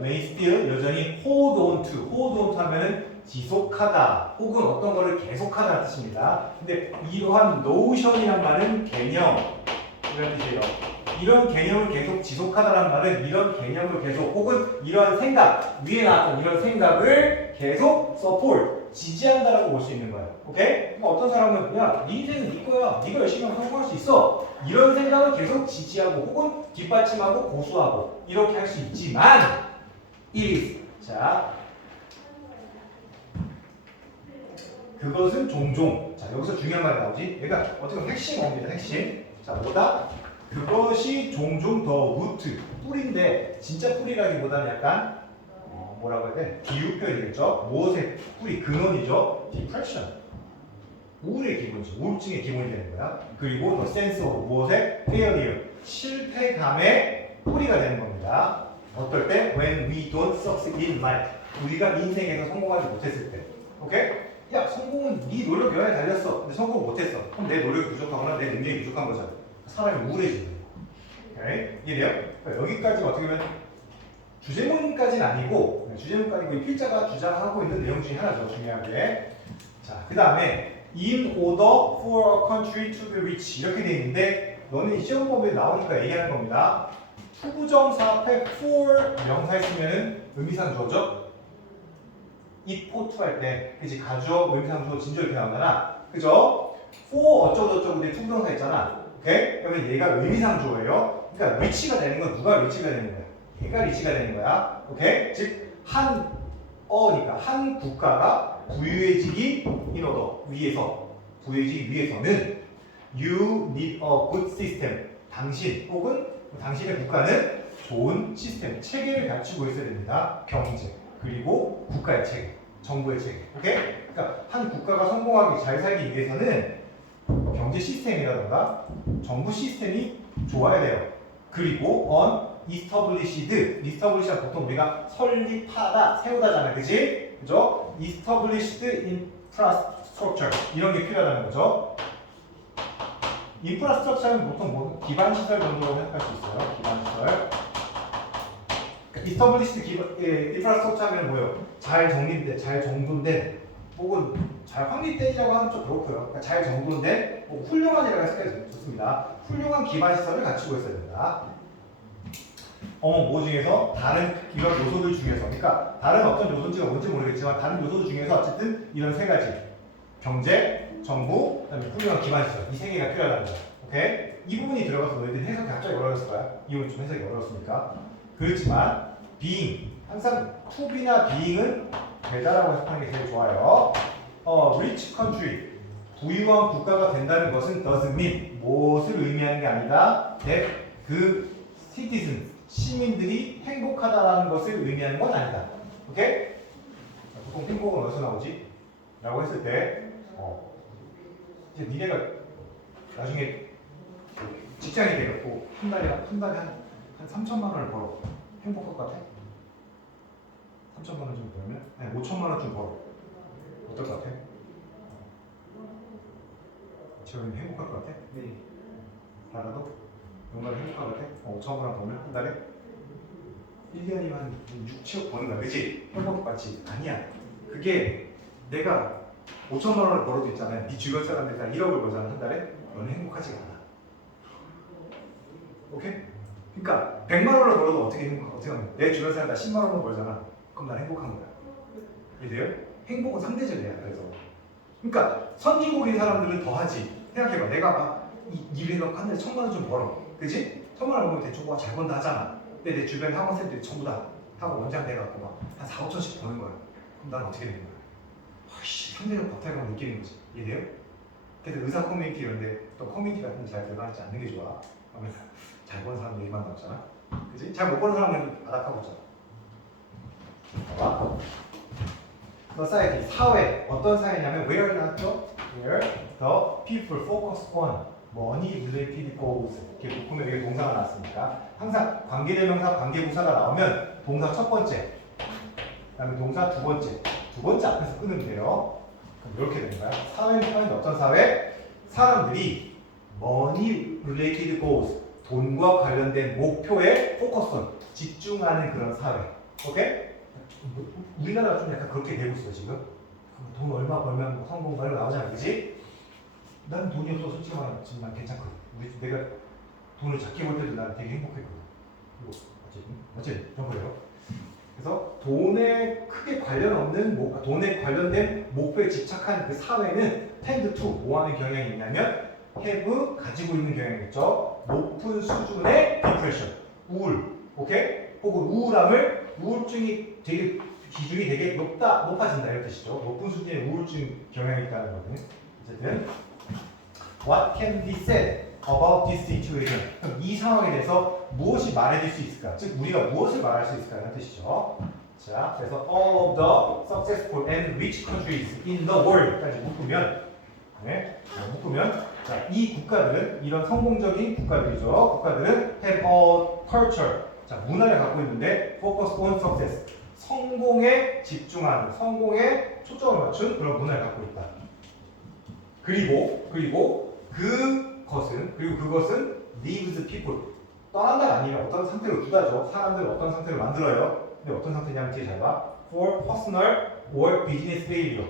may still 여전히 hold on to 하면은 지속하다 혹은 어떤 거를 계속하다는 뜻입니다. 근데 이러한 notion이란 말은 개념 이런 뜻이에요. 이런 개념을 계속 지속하다라는 말은 이런 개념을 계속 혹은 이러한 생각 위에 나왔던 이런 생각을 계속 support 지지한다라고 볼 수 있는 거예요. 오케이? 그러니까 어떤 사람은 야, 네 인생은 네 거야. 네가 열심히 하면 성공할 수 있어. 이런 생각을 계속 지지하고 혹은 뒷받침하고 고수하고 이렇게 할 수 있지만 it is 자 그것은 종종 자 여기서 중요한 말이 나오지. 그러니까 어떻게 보면 핵심 옵니다. 핵심. 자 뭐다? 그것이 종종 더 루트 뿌리인데 진짜 뿌리라기보다는 약간 뭐라고 해야 돼? 비유 표현이겠죠? 무엇의 뿌리 근원이죠? depression 우울의 기본이죠. 우울증의 기본이 되는 거야. 그리고 the sense of 무엇의 failure 실패감의 뿌리가 되는 겁니다. 어떨 때? when we don't succeed in life 우리가 인생에서 성공하지 못했을 때. 오케이? 야 성공은 네 노력 여하에 달렸어. 근데 성공 못했어. 그럼 내 노력이 부족하거나 내 능력이 부족한 거잖아. 사람이 우울해지는 거야. 이해돼요? 그러니까 여기까지가 어떻게 보면 주제문까지는 아니고 주제문까지고 이 필자가 주장하고 있는 내용 중에 하나죠. 중요하게. 자, 그 다음에 in order for a country to be rich 이렇게 돼 있는데 너는 시험 범위에 나오니까 얘기하는 겁니다. 투부정사 앞에 for 명사 있으면은 의미상주어죠? it for to 할 때, 그치 가주어, 의미상주어, 진주어 이렇게 나오잖아. 그죠? for 어쩌고저쩌고 내 투부정사 있잖아. 오케이? 그러면 얘가 의미상주어예요. 그러니까 rich가 되는 건 누가 rich가 되는 거야? 얘가 rich가 되는 거야. 오케이? 즉 한 어니까 한 국가가 부유해지기 in order 위에서 부유해지기 위해서는 you need a good system. 당신 혹은 당신의 국가는 좋은 시스템, 체계를 갖추고 있어야 됩니다. 경제, 그리고 국가의 체계, 정부의 체계. 오케이? 그러니까 한 국가가 성공하기 잘 살기 위해서는 경제 시스템이라던가 정부 시스템이 좋아야 돼요. 그리고 on established가 보통 우리가 설립하다, 세우다잖아요. 그지? 그죠? established infrastructure 이런 게 필요하다는 거죠. 인프라스트럭처는 보통 뭐 기반 시설 정도로 생각할 수 있어요. 기반 시설. 이스터블리시드 인프라스트럭처 하면 뭐예요? 잘 정립된, 잘 정돈된, 혹은 잘 확립되라고 하면 좀 그렇고요. 그러니까 잘 정돈된, 뭐 훌륭한이라고 생각이 좋습니다. 훌륭한 기반 시설을 갖추고 있어야 됩니다. 뭐 중에서 다른 이런 요소들 중에서, 그러니까 다른 어떤 요소인지가 뭔지 모르겠지만 다른 요소들 중에서 어쨌든 이런 세 가지 경제, 정부, 그다음에 훌륭한 기반 시설 이 세 개가 필요하다는 거야. 오케이? 이 부분이 들어가서 너희들 해석이 갑자기 어려웠을 거야. 이 부분 좀 해석이 어려웠으니까. 그렇지만 being 항상 to be나 being은 되다라고 해석하는 게 제일 좋아요. rich country 부유한 국가가 된다는 것은 doesn't mean 무엇을 의미하는 게 아니다. that 그 citizen 시민들이 행복하다라는 것을 의미하는 건 아니다. 오케이? 보통 행복은 어디서 나오지? 라고 했을 때 이제 니네가 나중에 직장이 되었고 한 달에 한 3천만 원을 벌어 행복할 것 같아? 3천만 원 좀 벌면? 아니 5천만 원 좀 벌어 어떨 것 같아? 지금 행복할 것 같아? 네. 나라도? 정말 행복할 것 같아? 5천만 원 벌면 한 달에? 1년이면 한 6, 7억 버는 거야 그치? 행복받지? 아니야 그게 내가 5천만 원을 벌어도 있잖아요. 네 주변 사람들이 다 1억을 벌잖아 한 달에. 너는 행복하지가 않아. 오케이? 그러니까 100만 원을 벌어도 어떻게 하면 내 주변 사람 다 10만 원을 벌잖아. 그럼 난 행복한 거야. 이해돼요? 행복은 상대적이야. 그래서 그러니까 선진국인 사람들은 더 하지. 생각해봐. 내가 막 일해서 한 달에 1,000만 원 좀 벌어. 그치? 1,000만 원 벌면 대충 잘 번다 하잖아. 근데 내 주변 학원생들이 전부 다 하고 원장 돼갖고 막 한 4, 5천씩 버는 거야. 그럼 난 어떻게 되는 거야? 상대적 박탈감을 느끼는 거지. 이해돼요? 그래서 의사 커뮤니티 이런데 또 커뮤니티 같은 데 잘 들어가지 않는 게 좋아. 그러면 잘 버는 사람 얘기만 나오잖아. 그치? 잘 못 버는 사람은 바닥하고 있잖아. 봐봐. society, 사회. 어떤 사회냐면 where 나왔죠? where the people focus on money related goals. 이렇게 묶으면 여기 동사가 나왔으니까 항상 관계대명사, 관계부사가 나오면 동사 첫 번째, 그 다음에 동사 두 번째 앞에서 끊으면 돼요. 그럼 이렇게 되는 거야. 사회는 어떤 사회? 사람들이 money related goals, 돈과 관련된 목표에 포커스, 집중하는 그런 사회. 오케이? 우리나라가 좀 약간 그렇게 되고 있어 지금. 돈 얼마 벌면 성공 말로 나오잖아, 그지? 난 돈이 없어 솔직히 말하면 난 괜찮거든. 내가 돈을 작게 벌 때도 난 되게 행복했거든. 어쨌든 그런 거예요. 그래서 돈에 크게 관련 없는 돈에 관련된 목표에 집착한 그 사회는 tend to 뭐하는 경향이 있냐면 have 가지고 있는 경향이겠죠. 높은 수준의 depression 우울, 오케이? 혹은 우울증이 되게 기준이 되게 높아진다 이런 뜻이죠. 높은 수준의 우울증 경향이 있다는 거는 어쨌든 what can be said about this situation? 그럼 이 상황에 대해서 무엇이 말해질 수 있을까? 즉 우리가 무엇을 말할 수 있을까? 라는 뜻이죠. 자, 그래서 all of the successful and rich countries in the world까지 묶으면 자, 이 국가들은 이런 성공적인 국가들이죠. 국가들은 have a culture, 자 문화를 갖고 있는데 focus on success, 성공에 집중하는, 성공에 초점을 맞춘 그런 문화를 갖고 있다. 그리고 그것은 leaves people, 떠난다가 아니라 어떤 상태로 두다죠. 사람들을 어떤 상태로 만들어요. 근데 어떤 상태냐면 뒤에 잘 봐. for personal or business failure,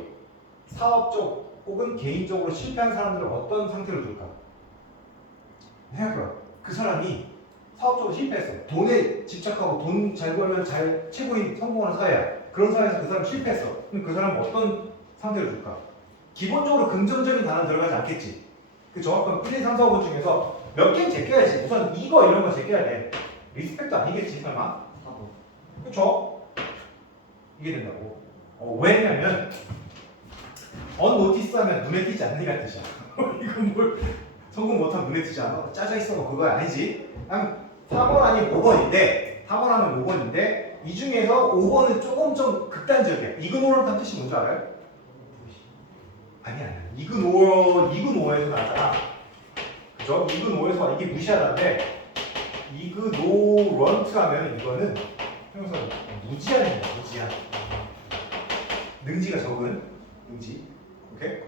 사업적 혹은 개인적으로 실패한 사람들을 어떤 상태로 둘까? 생각해봐. 그 사람이 사업적으로 실패했어. 돈에 집착하고 돈 잘 벌면 잘 최고인 성공하는 사회야. 그런 사회에서 그 사람 실패했어. 그럼 그 사람은 어떤 상태로 줄까? 기본적으로 긍정적인 단어 들어가지 않겠지. 그죠? 그럼 1, 2, 3, 4, 5번 중에서 몇 개는 제껴야지. 우선 이거 이런 거 제껴야 돼. 리스펙트 아니겠지 설마? 그쵸? 이게 된다고. 왜냐면 언노티스 하면 눈에 띄지 않는 이란 뜻이야. 이건 뭘 성공 못하면 눈에 띄지 않아? 짜져 있어 뭐 그거 아니지. 4번 아니면 5번인데 4번 하면 5번인데 이 중에서 5번은 조금 좀 극단적이야. 이그노런트 뜻이 뭔지 알아요? 아니야. 이그노어에서 나잖아. 그죠? 이그노어에서 이게 무시하다인데 이그노런트 하면 이거는 형용사 무지하는 거야. 무지한. 능지가 적은 능지. 오케이?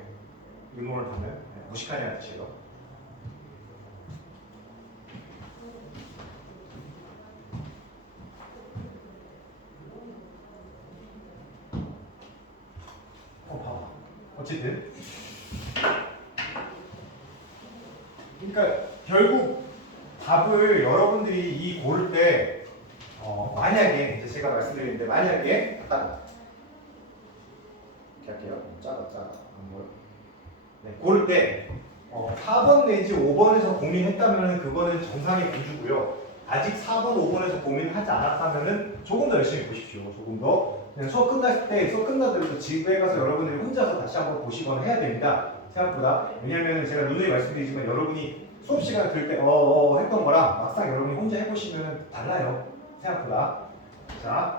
이그노런트 하면 무식하냐는 뜻이에요. 봐봐. 어쨌든 그러니까 결국 답을 여러분들이 이 고를 때 만약에 이제 제가 말씀드리는데 만약에 딱 이렇게 할게요. 작아 네, 고를 때 4번 내지 5번에서 고민했다면 그거는 정상의 분주고요. 아직 4번, 5번에서 고민을 하지 않았다면 조금 더 열심히 보십시오. 조금 더. 수업 끝났을 때 수업 끝나더라도 집에 가서 여러분들이 혼자서 다시 한번 보시거나 해야 됩니다. 생각보다. 왜냐면 제가 누누이 말씀드리지만 여러분이 수업 시간 들 때 했던 거랑 막상 여러분이 혼자 해보시면 달라요. 생각보다. 자,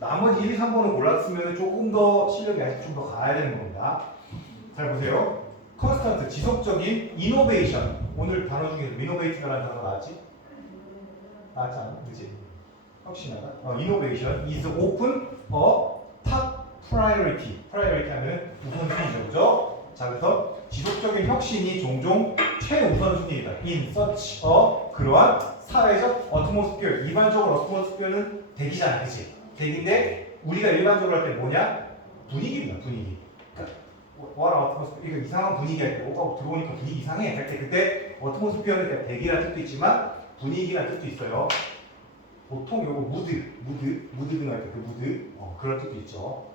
나머지 1, 2, 3번을 골랐으면 조금 더 실력이 아직 좀 더 가야 되는 겁니다. 잘 보세요. 컨스턴트, 지속적인 이노베이션. 오늘 단어 중에서 이노베이티브라는 단어 나왔지? 나왔지 않아? 그치? 혁신하다. 이노베이션 is often a top priority. priority 하면 우선순위죠. 그죠? 자, 그래서 지속적인 혁신이 종종 최우선순위이다. in such a 그러한 사회적 atmosphere. 일반적으로 atmosphere는 대기잖아. 그치? 대기인데 우리가 일반적으로 할 때 뭐냐? 분위기입니다. 분위기. 뭐라 어트모스피어 이거 이상한 분위기 할 때 오빠 들어오니까 분위기 이상해 할 때 그때 어트모스피어는 대기라는 뜻도 있지만 분위기라는 뜻도 있어요. 보통 요거 무드 등할 때 그 무드 그런 뜻도 있죠.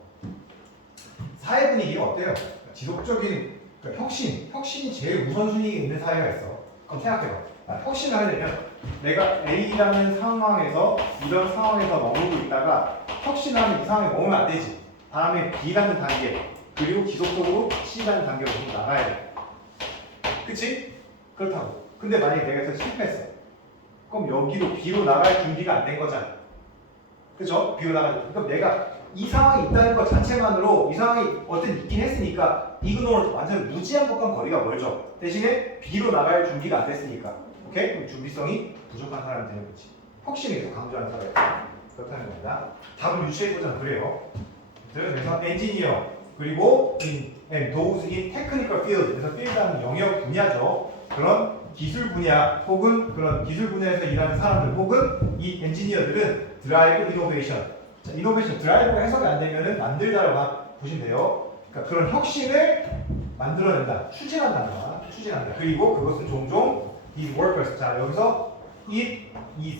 사회 분위기가 어때요? 지속적인 그러니까 혁신이 제일 우선순위에 있는 사회가 있어. 그럼 생각해봐. 혁신을 하려면 내가 A라는 상황에서 이런 상황에서 머물고 있다가 혁신하면 이 상황에 머물면 안 되지. 다음에 B라는 단계 그리고 지속적으로 C라는 단계로 좀 나가야 돼. 그치? 그렇다고. 근데 만약에 내가 여기서 실패했어. 그럼 여기로 B로 나갈 준비가 안 된 거잖아. 그죠? B로 나가야 돼. 그럼 내가 이 상황이 있다는 것 자체만으로 이 상황이 어떤 있긴 했으니까 이그노를 완전 무지한 것과는 거리가 멀죠. 대신에 B로 나갈 준비가 안 됐으니까. 오케이? 그럼 준비성이 부족한 사람이 되는 거지. 혁신이 계속 강조하는 사람이 그렇다는 겁니다. 답을 유추해보자면 그래요. 그래서 엔지니어 그리고 and those in technical field. 그래서 field라는 영역 분야죠. 그런 기술 분야 혹은 그런 기술 분야에서 일하는 사람들 혹은 이 엔지니어들은 드라이브 이노베이션. 자, 이노베이션 드라이브가 해석이 안 되면은 만들다라고 보시면 돼요. 그러니까 그런 혁신을 만들어낸다, 추진한다. 그리고 그것은 종종 these workers. 자, 여기서 it is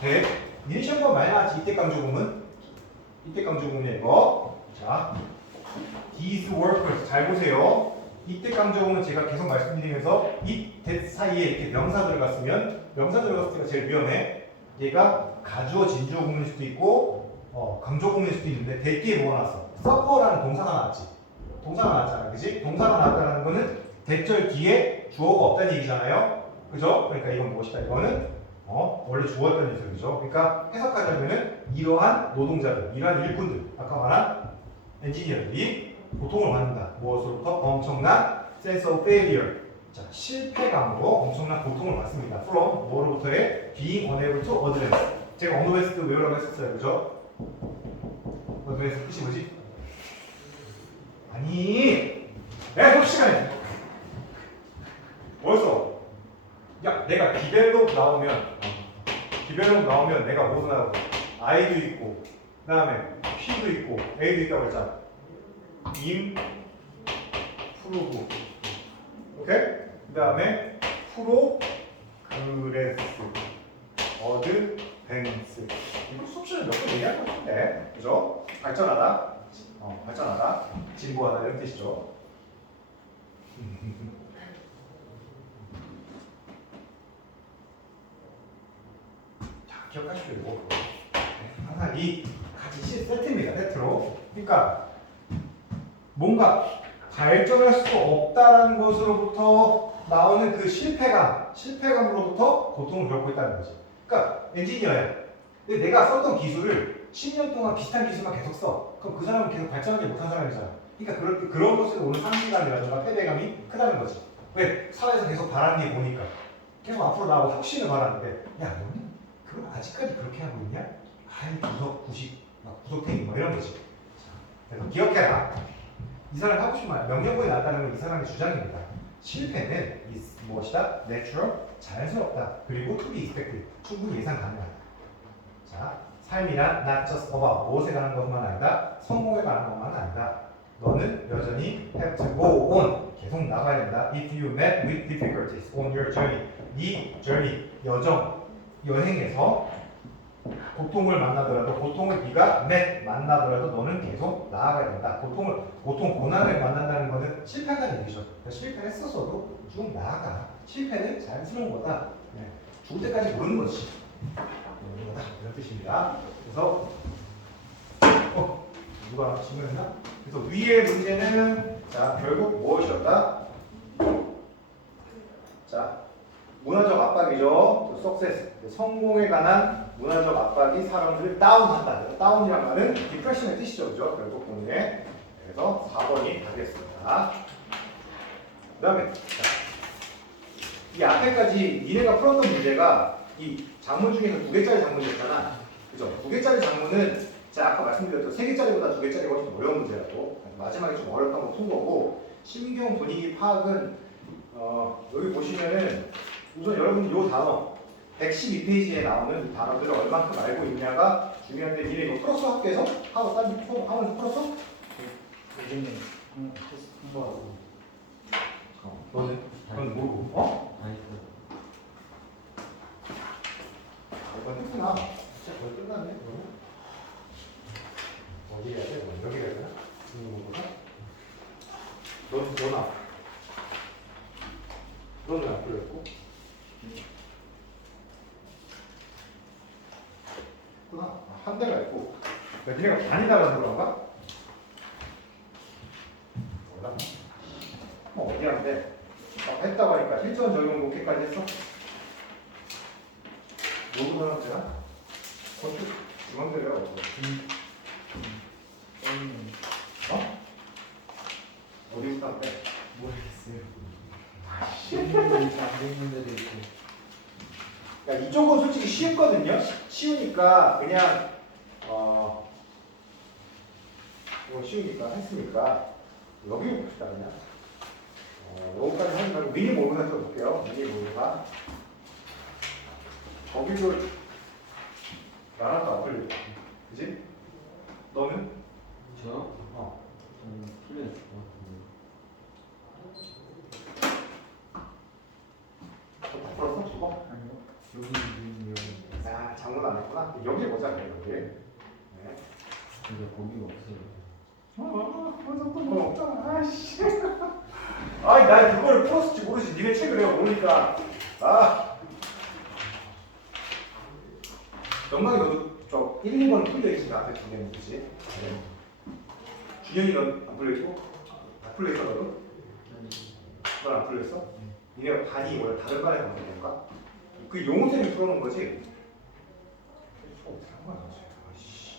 that 니네 시험관 많이 나왔지. 이때 강조구문 이거. 자, these workers 잘 보세요. 이때 강조구문 제가 계속 말씀드리면서 it, that 사이에 이렇게 명사 들어갔을 때가 제일 위험해. 얘가 가주어 진주어구문일 수도 있고 강조구문일 수도 있는데 대기에 뭐가 나왔어? suffer라는 동사가 나왔지. 동사가 나왔잖아, 그지? 동사가 나왔다는 거는 대절 뒤에 주어가 없다는 얘기잖아요. 그죠? 그러니까 이건 무엇이다? 이거는 원래 주어였다는 얘기죠. 그죠? 그러니까 해석하자면은 이러한 노동자들, 이러한 일꾼들, 아까 말한 엔지니어들이 고통을 받는다. 무엇으로부터? 엄청난 sense of failure. 자, 실패감으로 엄청난 고통을 받습니다. From 뭐로부터의 being unable to address. 제가 언어베스트 외우라고 했었어요. 그죠? 너의 뜻이 뭐지? 아니, 내 수업 시간에 뭐였어? 야, 내가 디벨롭 나오면 내가 뭐도 나오고 I도 있고 그 다음에 P도 있고 A도 있다고 했잖아. 임, 프로브, 오케이? 그 다음에 프로, 그레스, 어드, 벤스. 이거 수업 시간에 몇 번 얘기할 것 같은데, 그죠? 발전하다, 발전하다, 진보하다 이런 뜻이죠. 자, 기억하십시오. 이거. 항상 이 같이 세트입니다. 세트로. 그러니까 뭔가 발전할 수 없다라는 것으로부터 나오는 그 실패감으로부터 고통을 겪고 있다는 거지. 그러니까 엔지니어야. 근데 내가 썼던 기술을 10년 동안 비슷한 기술만 계속 써. 그럼 그 사람은 계속 발전하지 못한 사람이잖아. 그러니까 그런 것에서 오는 상실감이라든가 패배감이 크다는 거지. 왜? 사회에서 계속 바라는 게 보니까. 계속 앞으로 나오고 혁신을 바라는데, 야, 너는 그걸 아직까지 그렇게 하고 있냐? 아이, 구석탱이, 뭐 이런 거지. 자, 그래서 기억해라. 이 사람이 하고 싶은 말, 명령문이 나왔다는 건 이 사람의 주장입니다. 실패는 무엇이다? Natural, 자연스럽다. 그리고 to be expected, 충분히 예상 가능하다. 자, 삶이란 not just about 무엇에 관한 것만 아니다. 성공에 관한 것만 아니다. 너는 여전히 have to go on, 계속 나가야 된다. If you met with difficulties on your journey, 이 journey, 여행에서 고통을 만나더라도 고통을 네가 만나더라도 너는 계속 나아가야 된다. 고통, 고난을 만난다는 것은 실패가 얘기죠. 실패했었어도 쭉 나아가. 실패는 자연스러운 거다. 네. 죽을 때까지 모르는 거지. 모르는 거다. 이런 뜻입니다. 그래서 누가 질문했나? 그래서 위의 문제는 자 결국 무엇이었다? 자 문화적 압박이죠. 석세스 성공에 관한 문화적 압박이 사람들을 다운한다. 다운이란 말은 디프레션의 뜻이죠. 그죠? 결국 본인의. 그래서 4번이 되겠습니다. 그 다음에 이 앞에까지 니네가 풀었던 문제가 이 장문 중에서 2개짜리 장문이었잖아. 그죠? 2개짜리 장문은 자 아까 말씀드렸죠. 3개짜리보다 2개짜리가 훨씬 어려운 문제라고. 마지막에 좀 어렵던 거 푼 거고 심경 분위기 파악은 여기 보시면은 우선 여러분 요 단어 112페이지에 나오는 이 단어들을 얼만큼 알고 있냐가 중요한데 니네 이거 풀었어? 학교에서? 하면서 풀었어? 요즘에 한거 너는 모르고 이건 했구나. 진짜 거의 끝났네 그러면? 어디 해야 돼? 여기 해야 되나? 너는 안 풀렸고? 했구나. 한 대가 있고. 니네가 반이다라는 그런가? 몰라. 어디 한데? 했다고 하니까 실전 적용 목회까지 했어? 누구 사람들아? 건축 중앙들이야. 어디부터 한대? 모르겠어요. 안 되는 데도 있고. 그러니까 이쪽은 솔직히 쉽거든요. 쉬우니까 그냥 뭐 쉬우니까 했으니까 여기 봅시다 그냥. 여기까지 하지 말고 미니 모르가 써볼게요. 미니 모르가 거기도 나랑도 안 풀려. 그지? 너는? 저? 풀렸을 것 같은데. 다 풀었어? 저거? 아니요. 여기. 야, 장문 안 했구나. 여기 보자, 여기. 네. 근데 고기가 없어요. 뭐 없잖아. 아이씨. 아이, 난 그거를 풀었을지 모르지. 니네 책을 내가 모르니까. 영광이 너도 저 1, 2번 풀려있지. 앞에 두 개는 그치? 네. 준영이 넌 안 풀려있고? 안 풀려있어, 너도? 넌 안 풀렸어? 니네가 반이 원래 다른 반에 가는 건가? 그 용어쌤이 풀어놓은 거지? 어떻게 한 거야, 아이씨.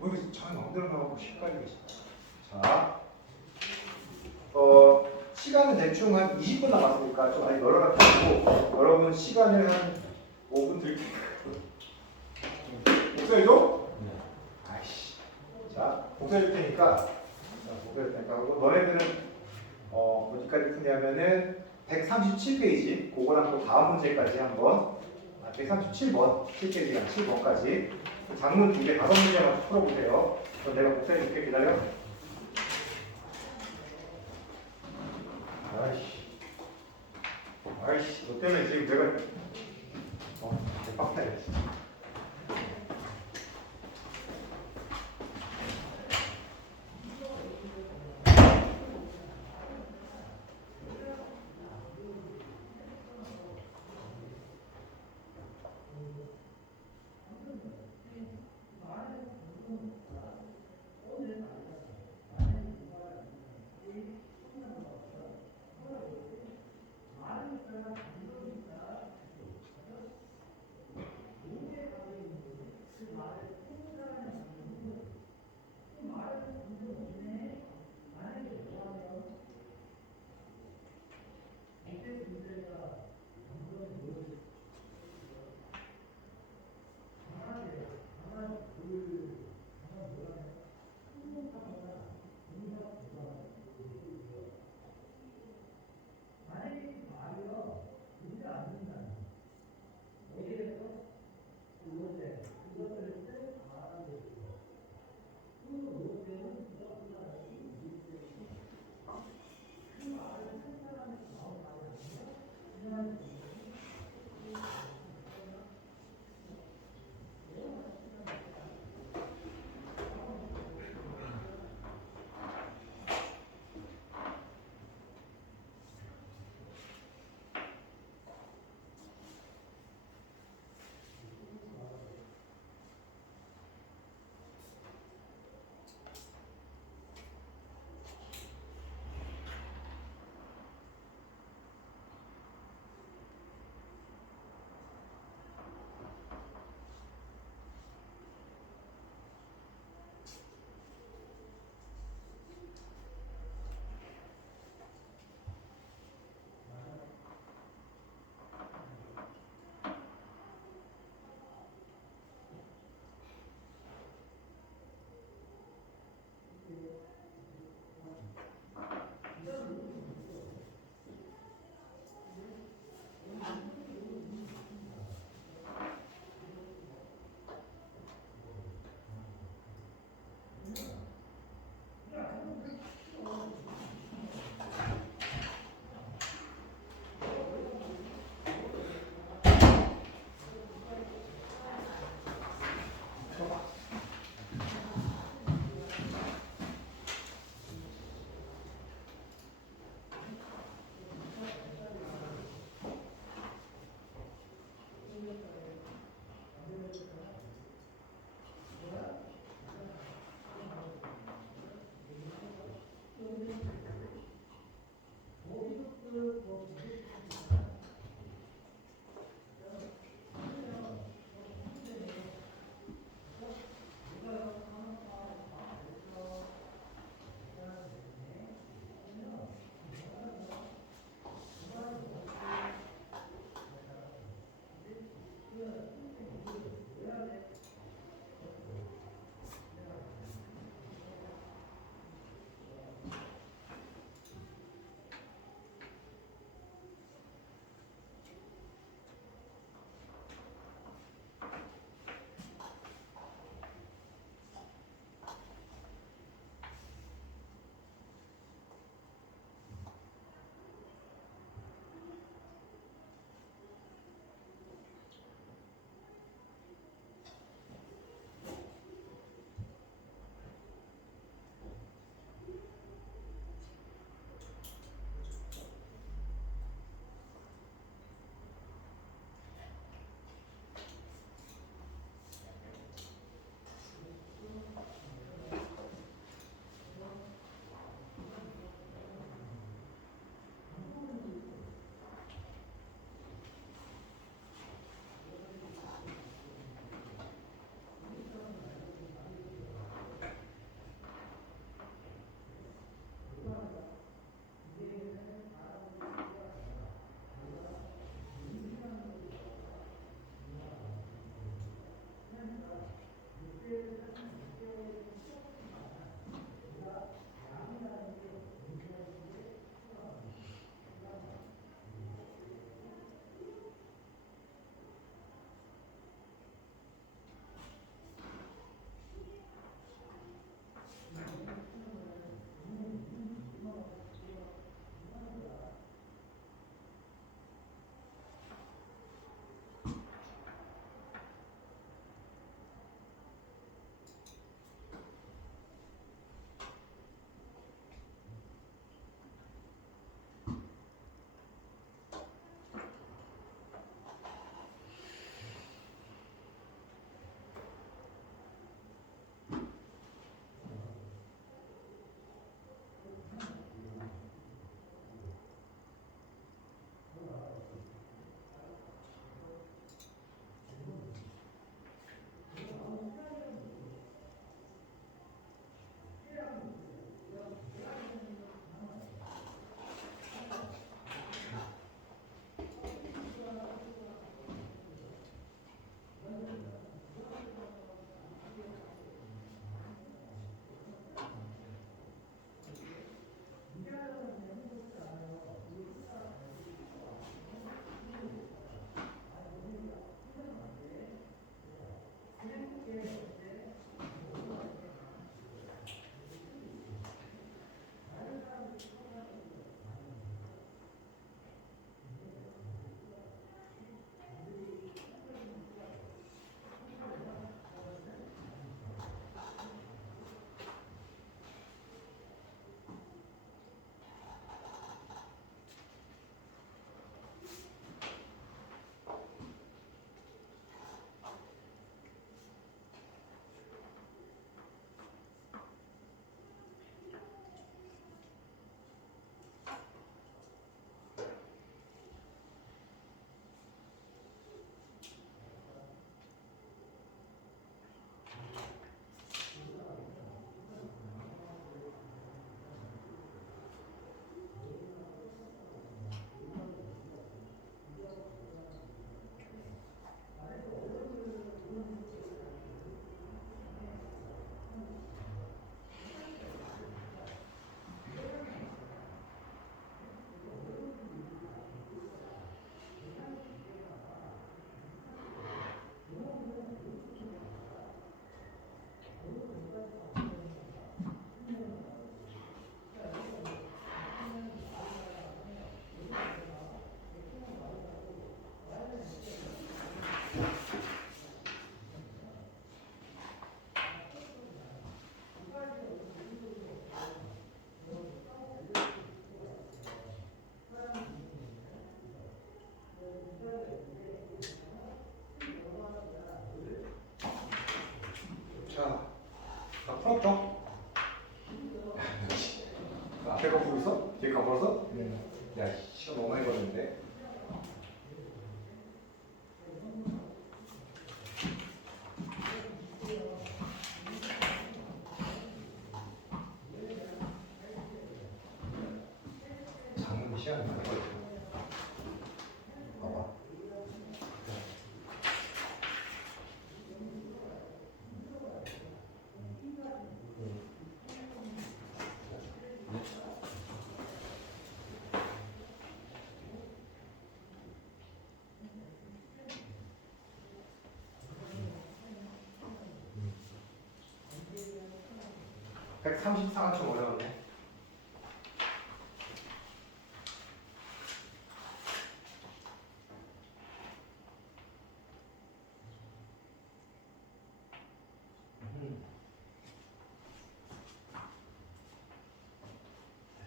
왜 이렇게 자기 마음대로 나오고 헷갈리게. 자, 시간은 대충 한 20분 남았으니까 좀 아직 널널하게 하고 여러분 시간을 한 5분 드릴게요. 목소리 좀? 네. 자, 복사해줄 테니까, 그리고 너네들은 어디까지 푸냐면은 137페이지, 그거랑 또 다음 문제까지 한번 137번, 7페이지랑 7번까지 장문 2개 5문제만 풀어보세요. 그럼 내가 복사해줄게. 기다려. 아이씨, 너 때문에 지금 내가 대박타야 진짜. 134가 좀 어려웠네.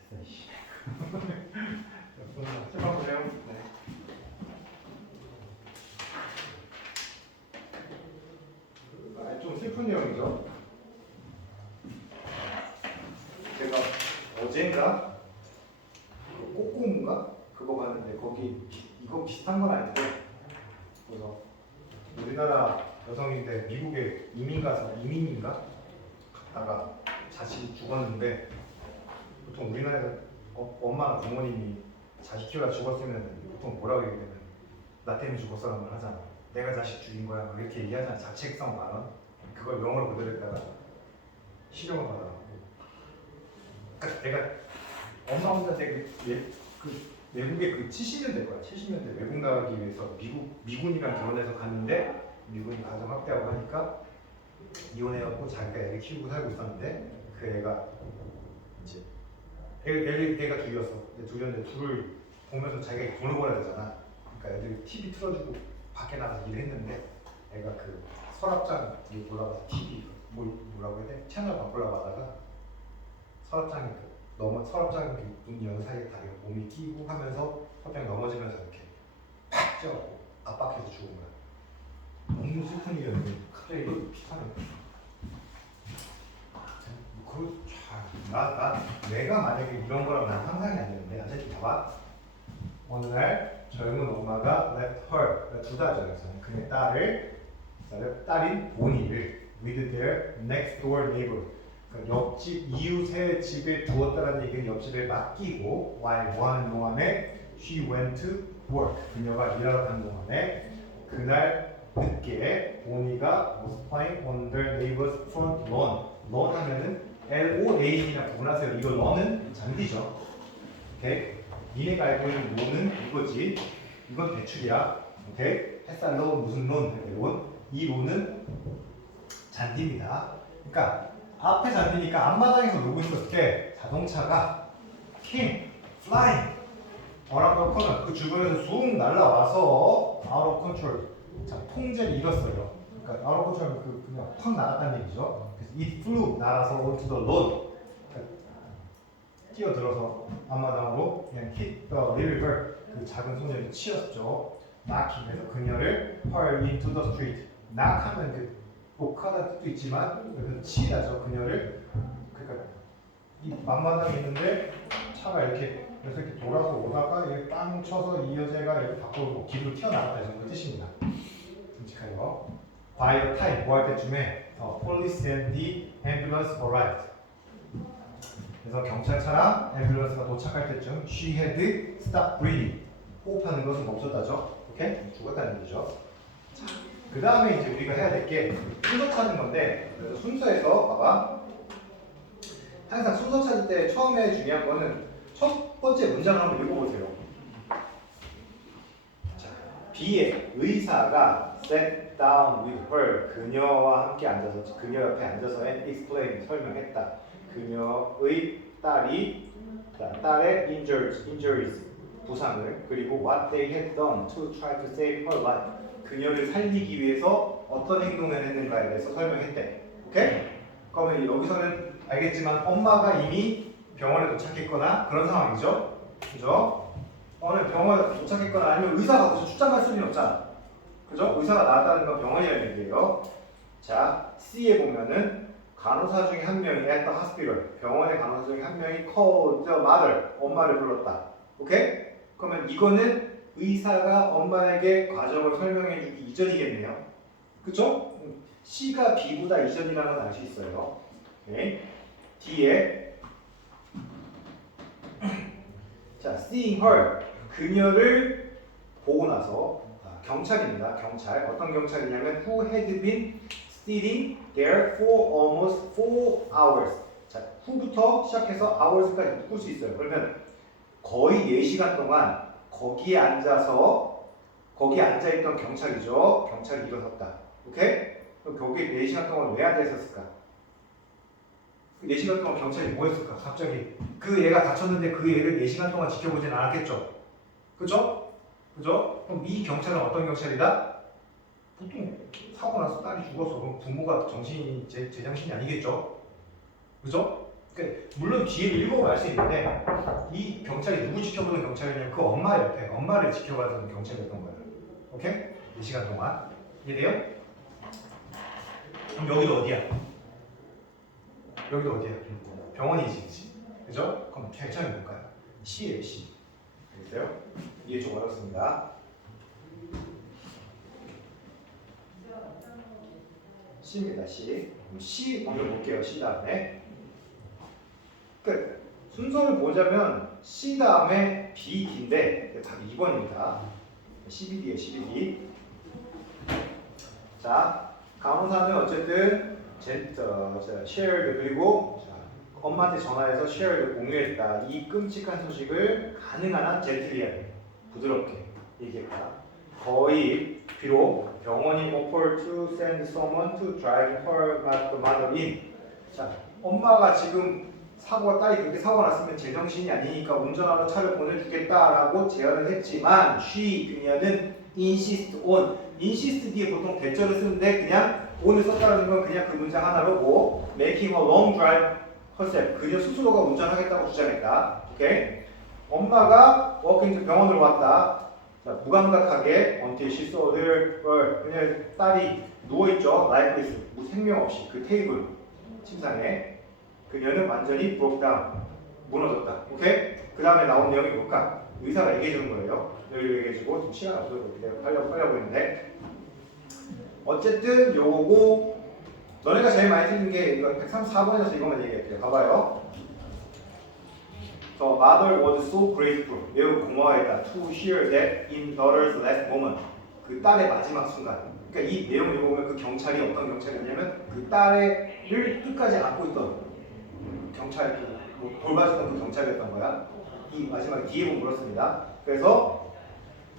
됐어, 씨. 해봐보세요. 네. 좀 슬픈 내용이죠. 제가 어젠가 꼬꼬무인가 그거 봤는데 거기 이거 비슷한 건 아닌데 그래서 우리나라 여성인데 미국에 이민인가 갔다가 자식이 죽었는데 보통 우리나라에서 엄마나 부모님이 자식 키우다 죽었으면 보통 뭐라고 얘기하면 나 때문에 죽었어라는 말 하잖아. 내가 자식 죽인 거야 막 이렇게 얘기하잖아. 자책성 발언. 그걸 영어로 그대로 했다가 실형을 받아가고. 그러니까 내가 엄마 혼자 그 외국에 그 70년대 거야. 70년대 외국 나가기 위해서 미군이랑 결혼해서 갔는데 미군이 가정 확대하고 하니까 이혼해갖고 자기가 애를 키우고 살고 있었는데 그 애가 이제 애가 둘이었어. 근데 둘이었는데 둘을 보면서 자기가 돈을 벌어야 되잖아. 그러니까 애들 TV 틀어주고 밖에 나가서 일을 했는데 애가 그 서랍장 위에 올라가서 TV 뭐라고 해야 돼? 채널 바꾸려고 하다가 서랍장에 서랍장 문 여는 사이에 다리가 몸이 끼고 하면서 서랍장 넘어지면서 이렇게 팍 쪄갖고 압박해서 죽은 거야. 너무 슬픈 일이었는데 갑자기 이거 비슷하네. 내가 만약에 이런 거라면 난 상상이 안 되는데 어쨌든 봐봐. 어느 날 젊은 엄마가 left her 두다죠. 그래서 그의 딸인 보니를 with their next door neighbor 그러니까 옆집 이웃의 집에 두었다는 얘기는 옆집에 맡기고 while 뭐 하는 동안에 she went to work 그녀가 일하러 가는 동안에 그날 늦게 보니가 was playing on their neighbor's front lawn lawn 하면은 L-O-A-N이나 구분하세요. 이거 런은 잔디죠. 오케이? 니네가 알고 있는 론은 이거지. 이건 대출이야. 오케이? 햇살 론 무슨 론? 이 론은 잔디입니다. 그러니까 앞에 잔디니까 앞마당에서 놀고 있었을 때 자동차가 came, flying 어라고 커는 그 주변에서 쑥 날라와서 out of control 자, 통제를 잃었어요. 그러니까 out of control 그냥 확 나갔다는 얘기죠. 그래서 it flew 날아서 onto the lawn 그러니까 뛰어들어서 앞마당으로 그냥 hit the little girl 그 작은 소녀를 치였죠. knocking해서 그녀를 her into the street knock하면 그 복하다는 뜻도 있지만 여기서 치다죠. 그녀를 그러니까 이 앞마당에 있는데 차가 이렇게 그래서 이렇게 돌아서 오다가 이렇게 빵 쳐서 이 여자가 이렇게 밖으로 길로 튀어나갔다 이 정도 뜻입니다. 끔찍하죠. By the time 뭐 할 때쯤에 police and the ambulance arrived. 그래서 경찰차랑 앰뷸런스가 도착할 때쯤 she had stopped breathing. 호흡하는 것은 멈췄다죠. 오케이? 죽었다는 얘기죠. 그 다음에 이제 우리가 해야 될 게 순서 찾는 건데 그래서 순서에서 봐봐. 항상 순서 찾을 때 처음에 중요한 거는 첫 번째 문장을 한번 읽어보세요. 자, B의 의사가 sat down with her 그녀와 함께 앉아서 그녀 옆에 앉아서 and explain 설명했다. 그녀의 딸의 injuries 부상을 그리고 what they had done to try to save her life 그녀를 살리기 위해서 어떤 행동을 했는가에 대해서 설명했대. 오케이? 그러면 여기서는 알겠지만 엄마가 이미 병원에 도착했거나 그런 상황이죠. 그죠? 병원에 도착했거나 아니면 의사가 거기서 출장 갈 수는 없잖아. 그죠? 의사가 나왔다는 건 병원이라는 얘기예요. 자, C에 보면은 간호사 중에 한 명이 at the hospital 병원의 간호사 중에 한 명이 called the mother 엄마를 불렀다. 오케이? 그러면 이거는 의사가 엄마에게 과정을 설명해 주기 이전이겠네요. 그쵸? C가 B보다 이전이라는 걸 알 수 있어요. 오케이? D에 자, seeing her 그녀를 보고 나서 경찰입니다. 경찰 어떤 경찰이냐면 who had been sitting there for almost 4 hours 자, who부터 시작해서 hours까지 묶을 수 있어요. 그러면 거의 4시간 동안 거기에 앉아있던 경찰이죠. 경찰이 일어섰다. 오케이? 그럼 거기에 4시간 동안 왜 앉아있었을까? 그 4시간 동안 경찰이 뭐 했을까? 갑자기 그 애가 다쳤는데 그 애를 4시간 동안 지켜보진 않았겠죠? 그죠? 그죠? 그럼 이 경찰은 어떤 경찰이다? 보통 사고 나서 딸이 죽어서 그럼 부모가 정신이 제정신이 아니겠죠? 그죠? 그러니까 물론 뒤에 읽어보면 알 수 있는데 이 경찰이 누구 지켜보는 경찰이냐면 그 엄마 옆에 엄마를 지켜가던 경찰이었던 거예요. 오케이? 4시간 동안 이해돼요? 그럼 여기도 어디야? 여기도 어디야? 병원이지, 그치? 그죠? 그럼 경찰이 뭘까요? C예요, C. 알겠어요? 이게 좀 어렵습니다. C입니다, C. 그럼 C 먼저 볼게요, C 다음에. 끝. 순서를 보자면 C 다음에 B, D인데 답이 2번입니다. 12D에 12D. 자, 간호사는 어쨌든 shared 그리고 자, 엄마한테 전화해서 shared 공유했다. 이 끔찍한 소식을 가능한 한 젠틀리하게 부드럽게 얘기했다. 거의 비록 병원이 offer to send someone to drive her mother in. 자, 엄마가 지금 딸이 그렇게 사고가 났으면 제정신이 아니니까 운전하러 차를 보내주겠다라고 제안을 했지만 그녀는 insist on. insist 뒤에 보통 대절을 쓰는데 그냥 on을 썼다는 건 그냥 그 문장 하나로 뭐 making a long drive herself. 그녀 스스로가 운전하겠다고 주장했다. 오케이? 엄마가 병원으로 왔다. 자, 무감각하게 until she saw her. 그녀 딸이 누워있죠. lifeless. 생명 없이 그 테이블 침상에. 그녀는 완전히 broke down. 무너졌다. 오케이? 그 다음에 나온 내용이 뭘까? 의사가 얘기해주는 거예요. 여기 얘기해주고 좀 시간 없어서 하려고 했는데 어쨌든 요거고 너네가 제일 많이 틀린 게 이거 134번에서 이것만 얘기할게요. 봐봐요. The mother was so grateful. 매우 고마워했다. To hear that in daughter's last moment. 그 딸의 마지막 순간. 그러니까 이 내용을 보면 그 경찰이 어떤 경찰이었냐면 그 딸을 끝까지 안고 있던 경찰, 돌봐주던 그 경찰이었던 거야. 이 마지막에 뒤에 보면 그렇습니다. 그래서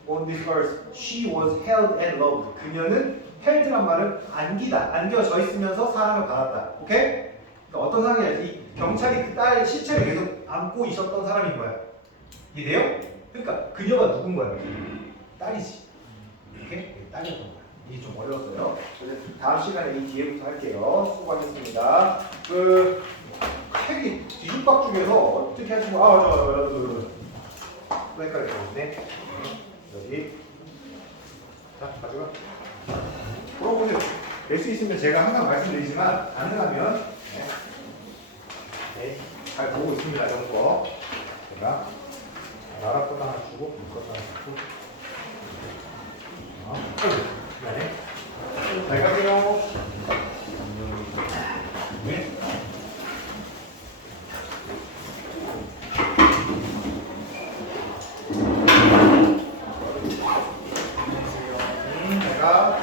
on this verse, she was held and loved. 그녀는 held란 말은 안겨져 있으면서 사랑을 받았다. 오케이? 그러니까 어떤 상황이냐? 이 경찰이 그 딸의 시체를 계속 안고 있었던 사람인 거야. 이해돼요? 그러니까 그녀가 누군 거야? 딸이지. 오케이? 딸이었던 거야. 이게 좀 어려웠어요. 그래서 다음 시간에 이 뒤에부터 할게요. 수고하셨습니다. 책이 뒤죽박죽해서 어떻게 하시고 또 헷갈렸네. 여기 자 가져가. 물어보세요. 될 수 있으면 제가 항상 말씀드리지만 안 되면 잘 보고 있습니다. 이런 거 제가 나라 것 하나 주고 물 것 하나 주고 미안해. 잘 가세요. 네. 내가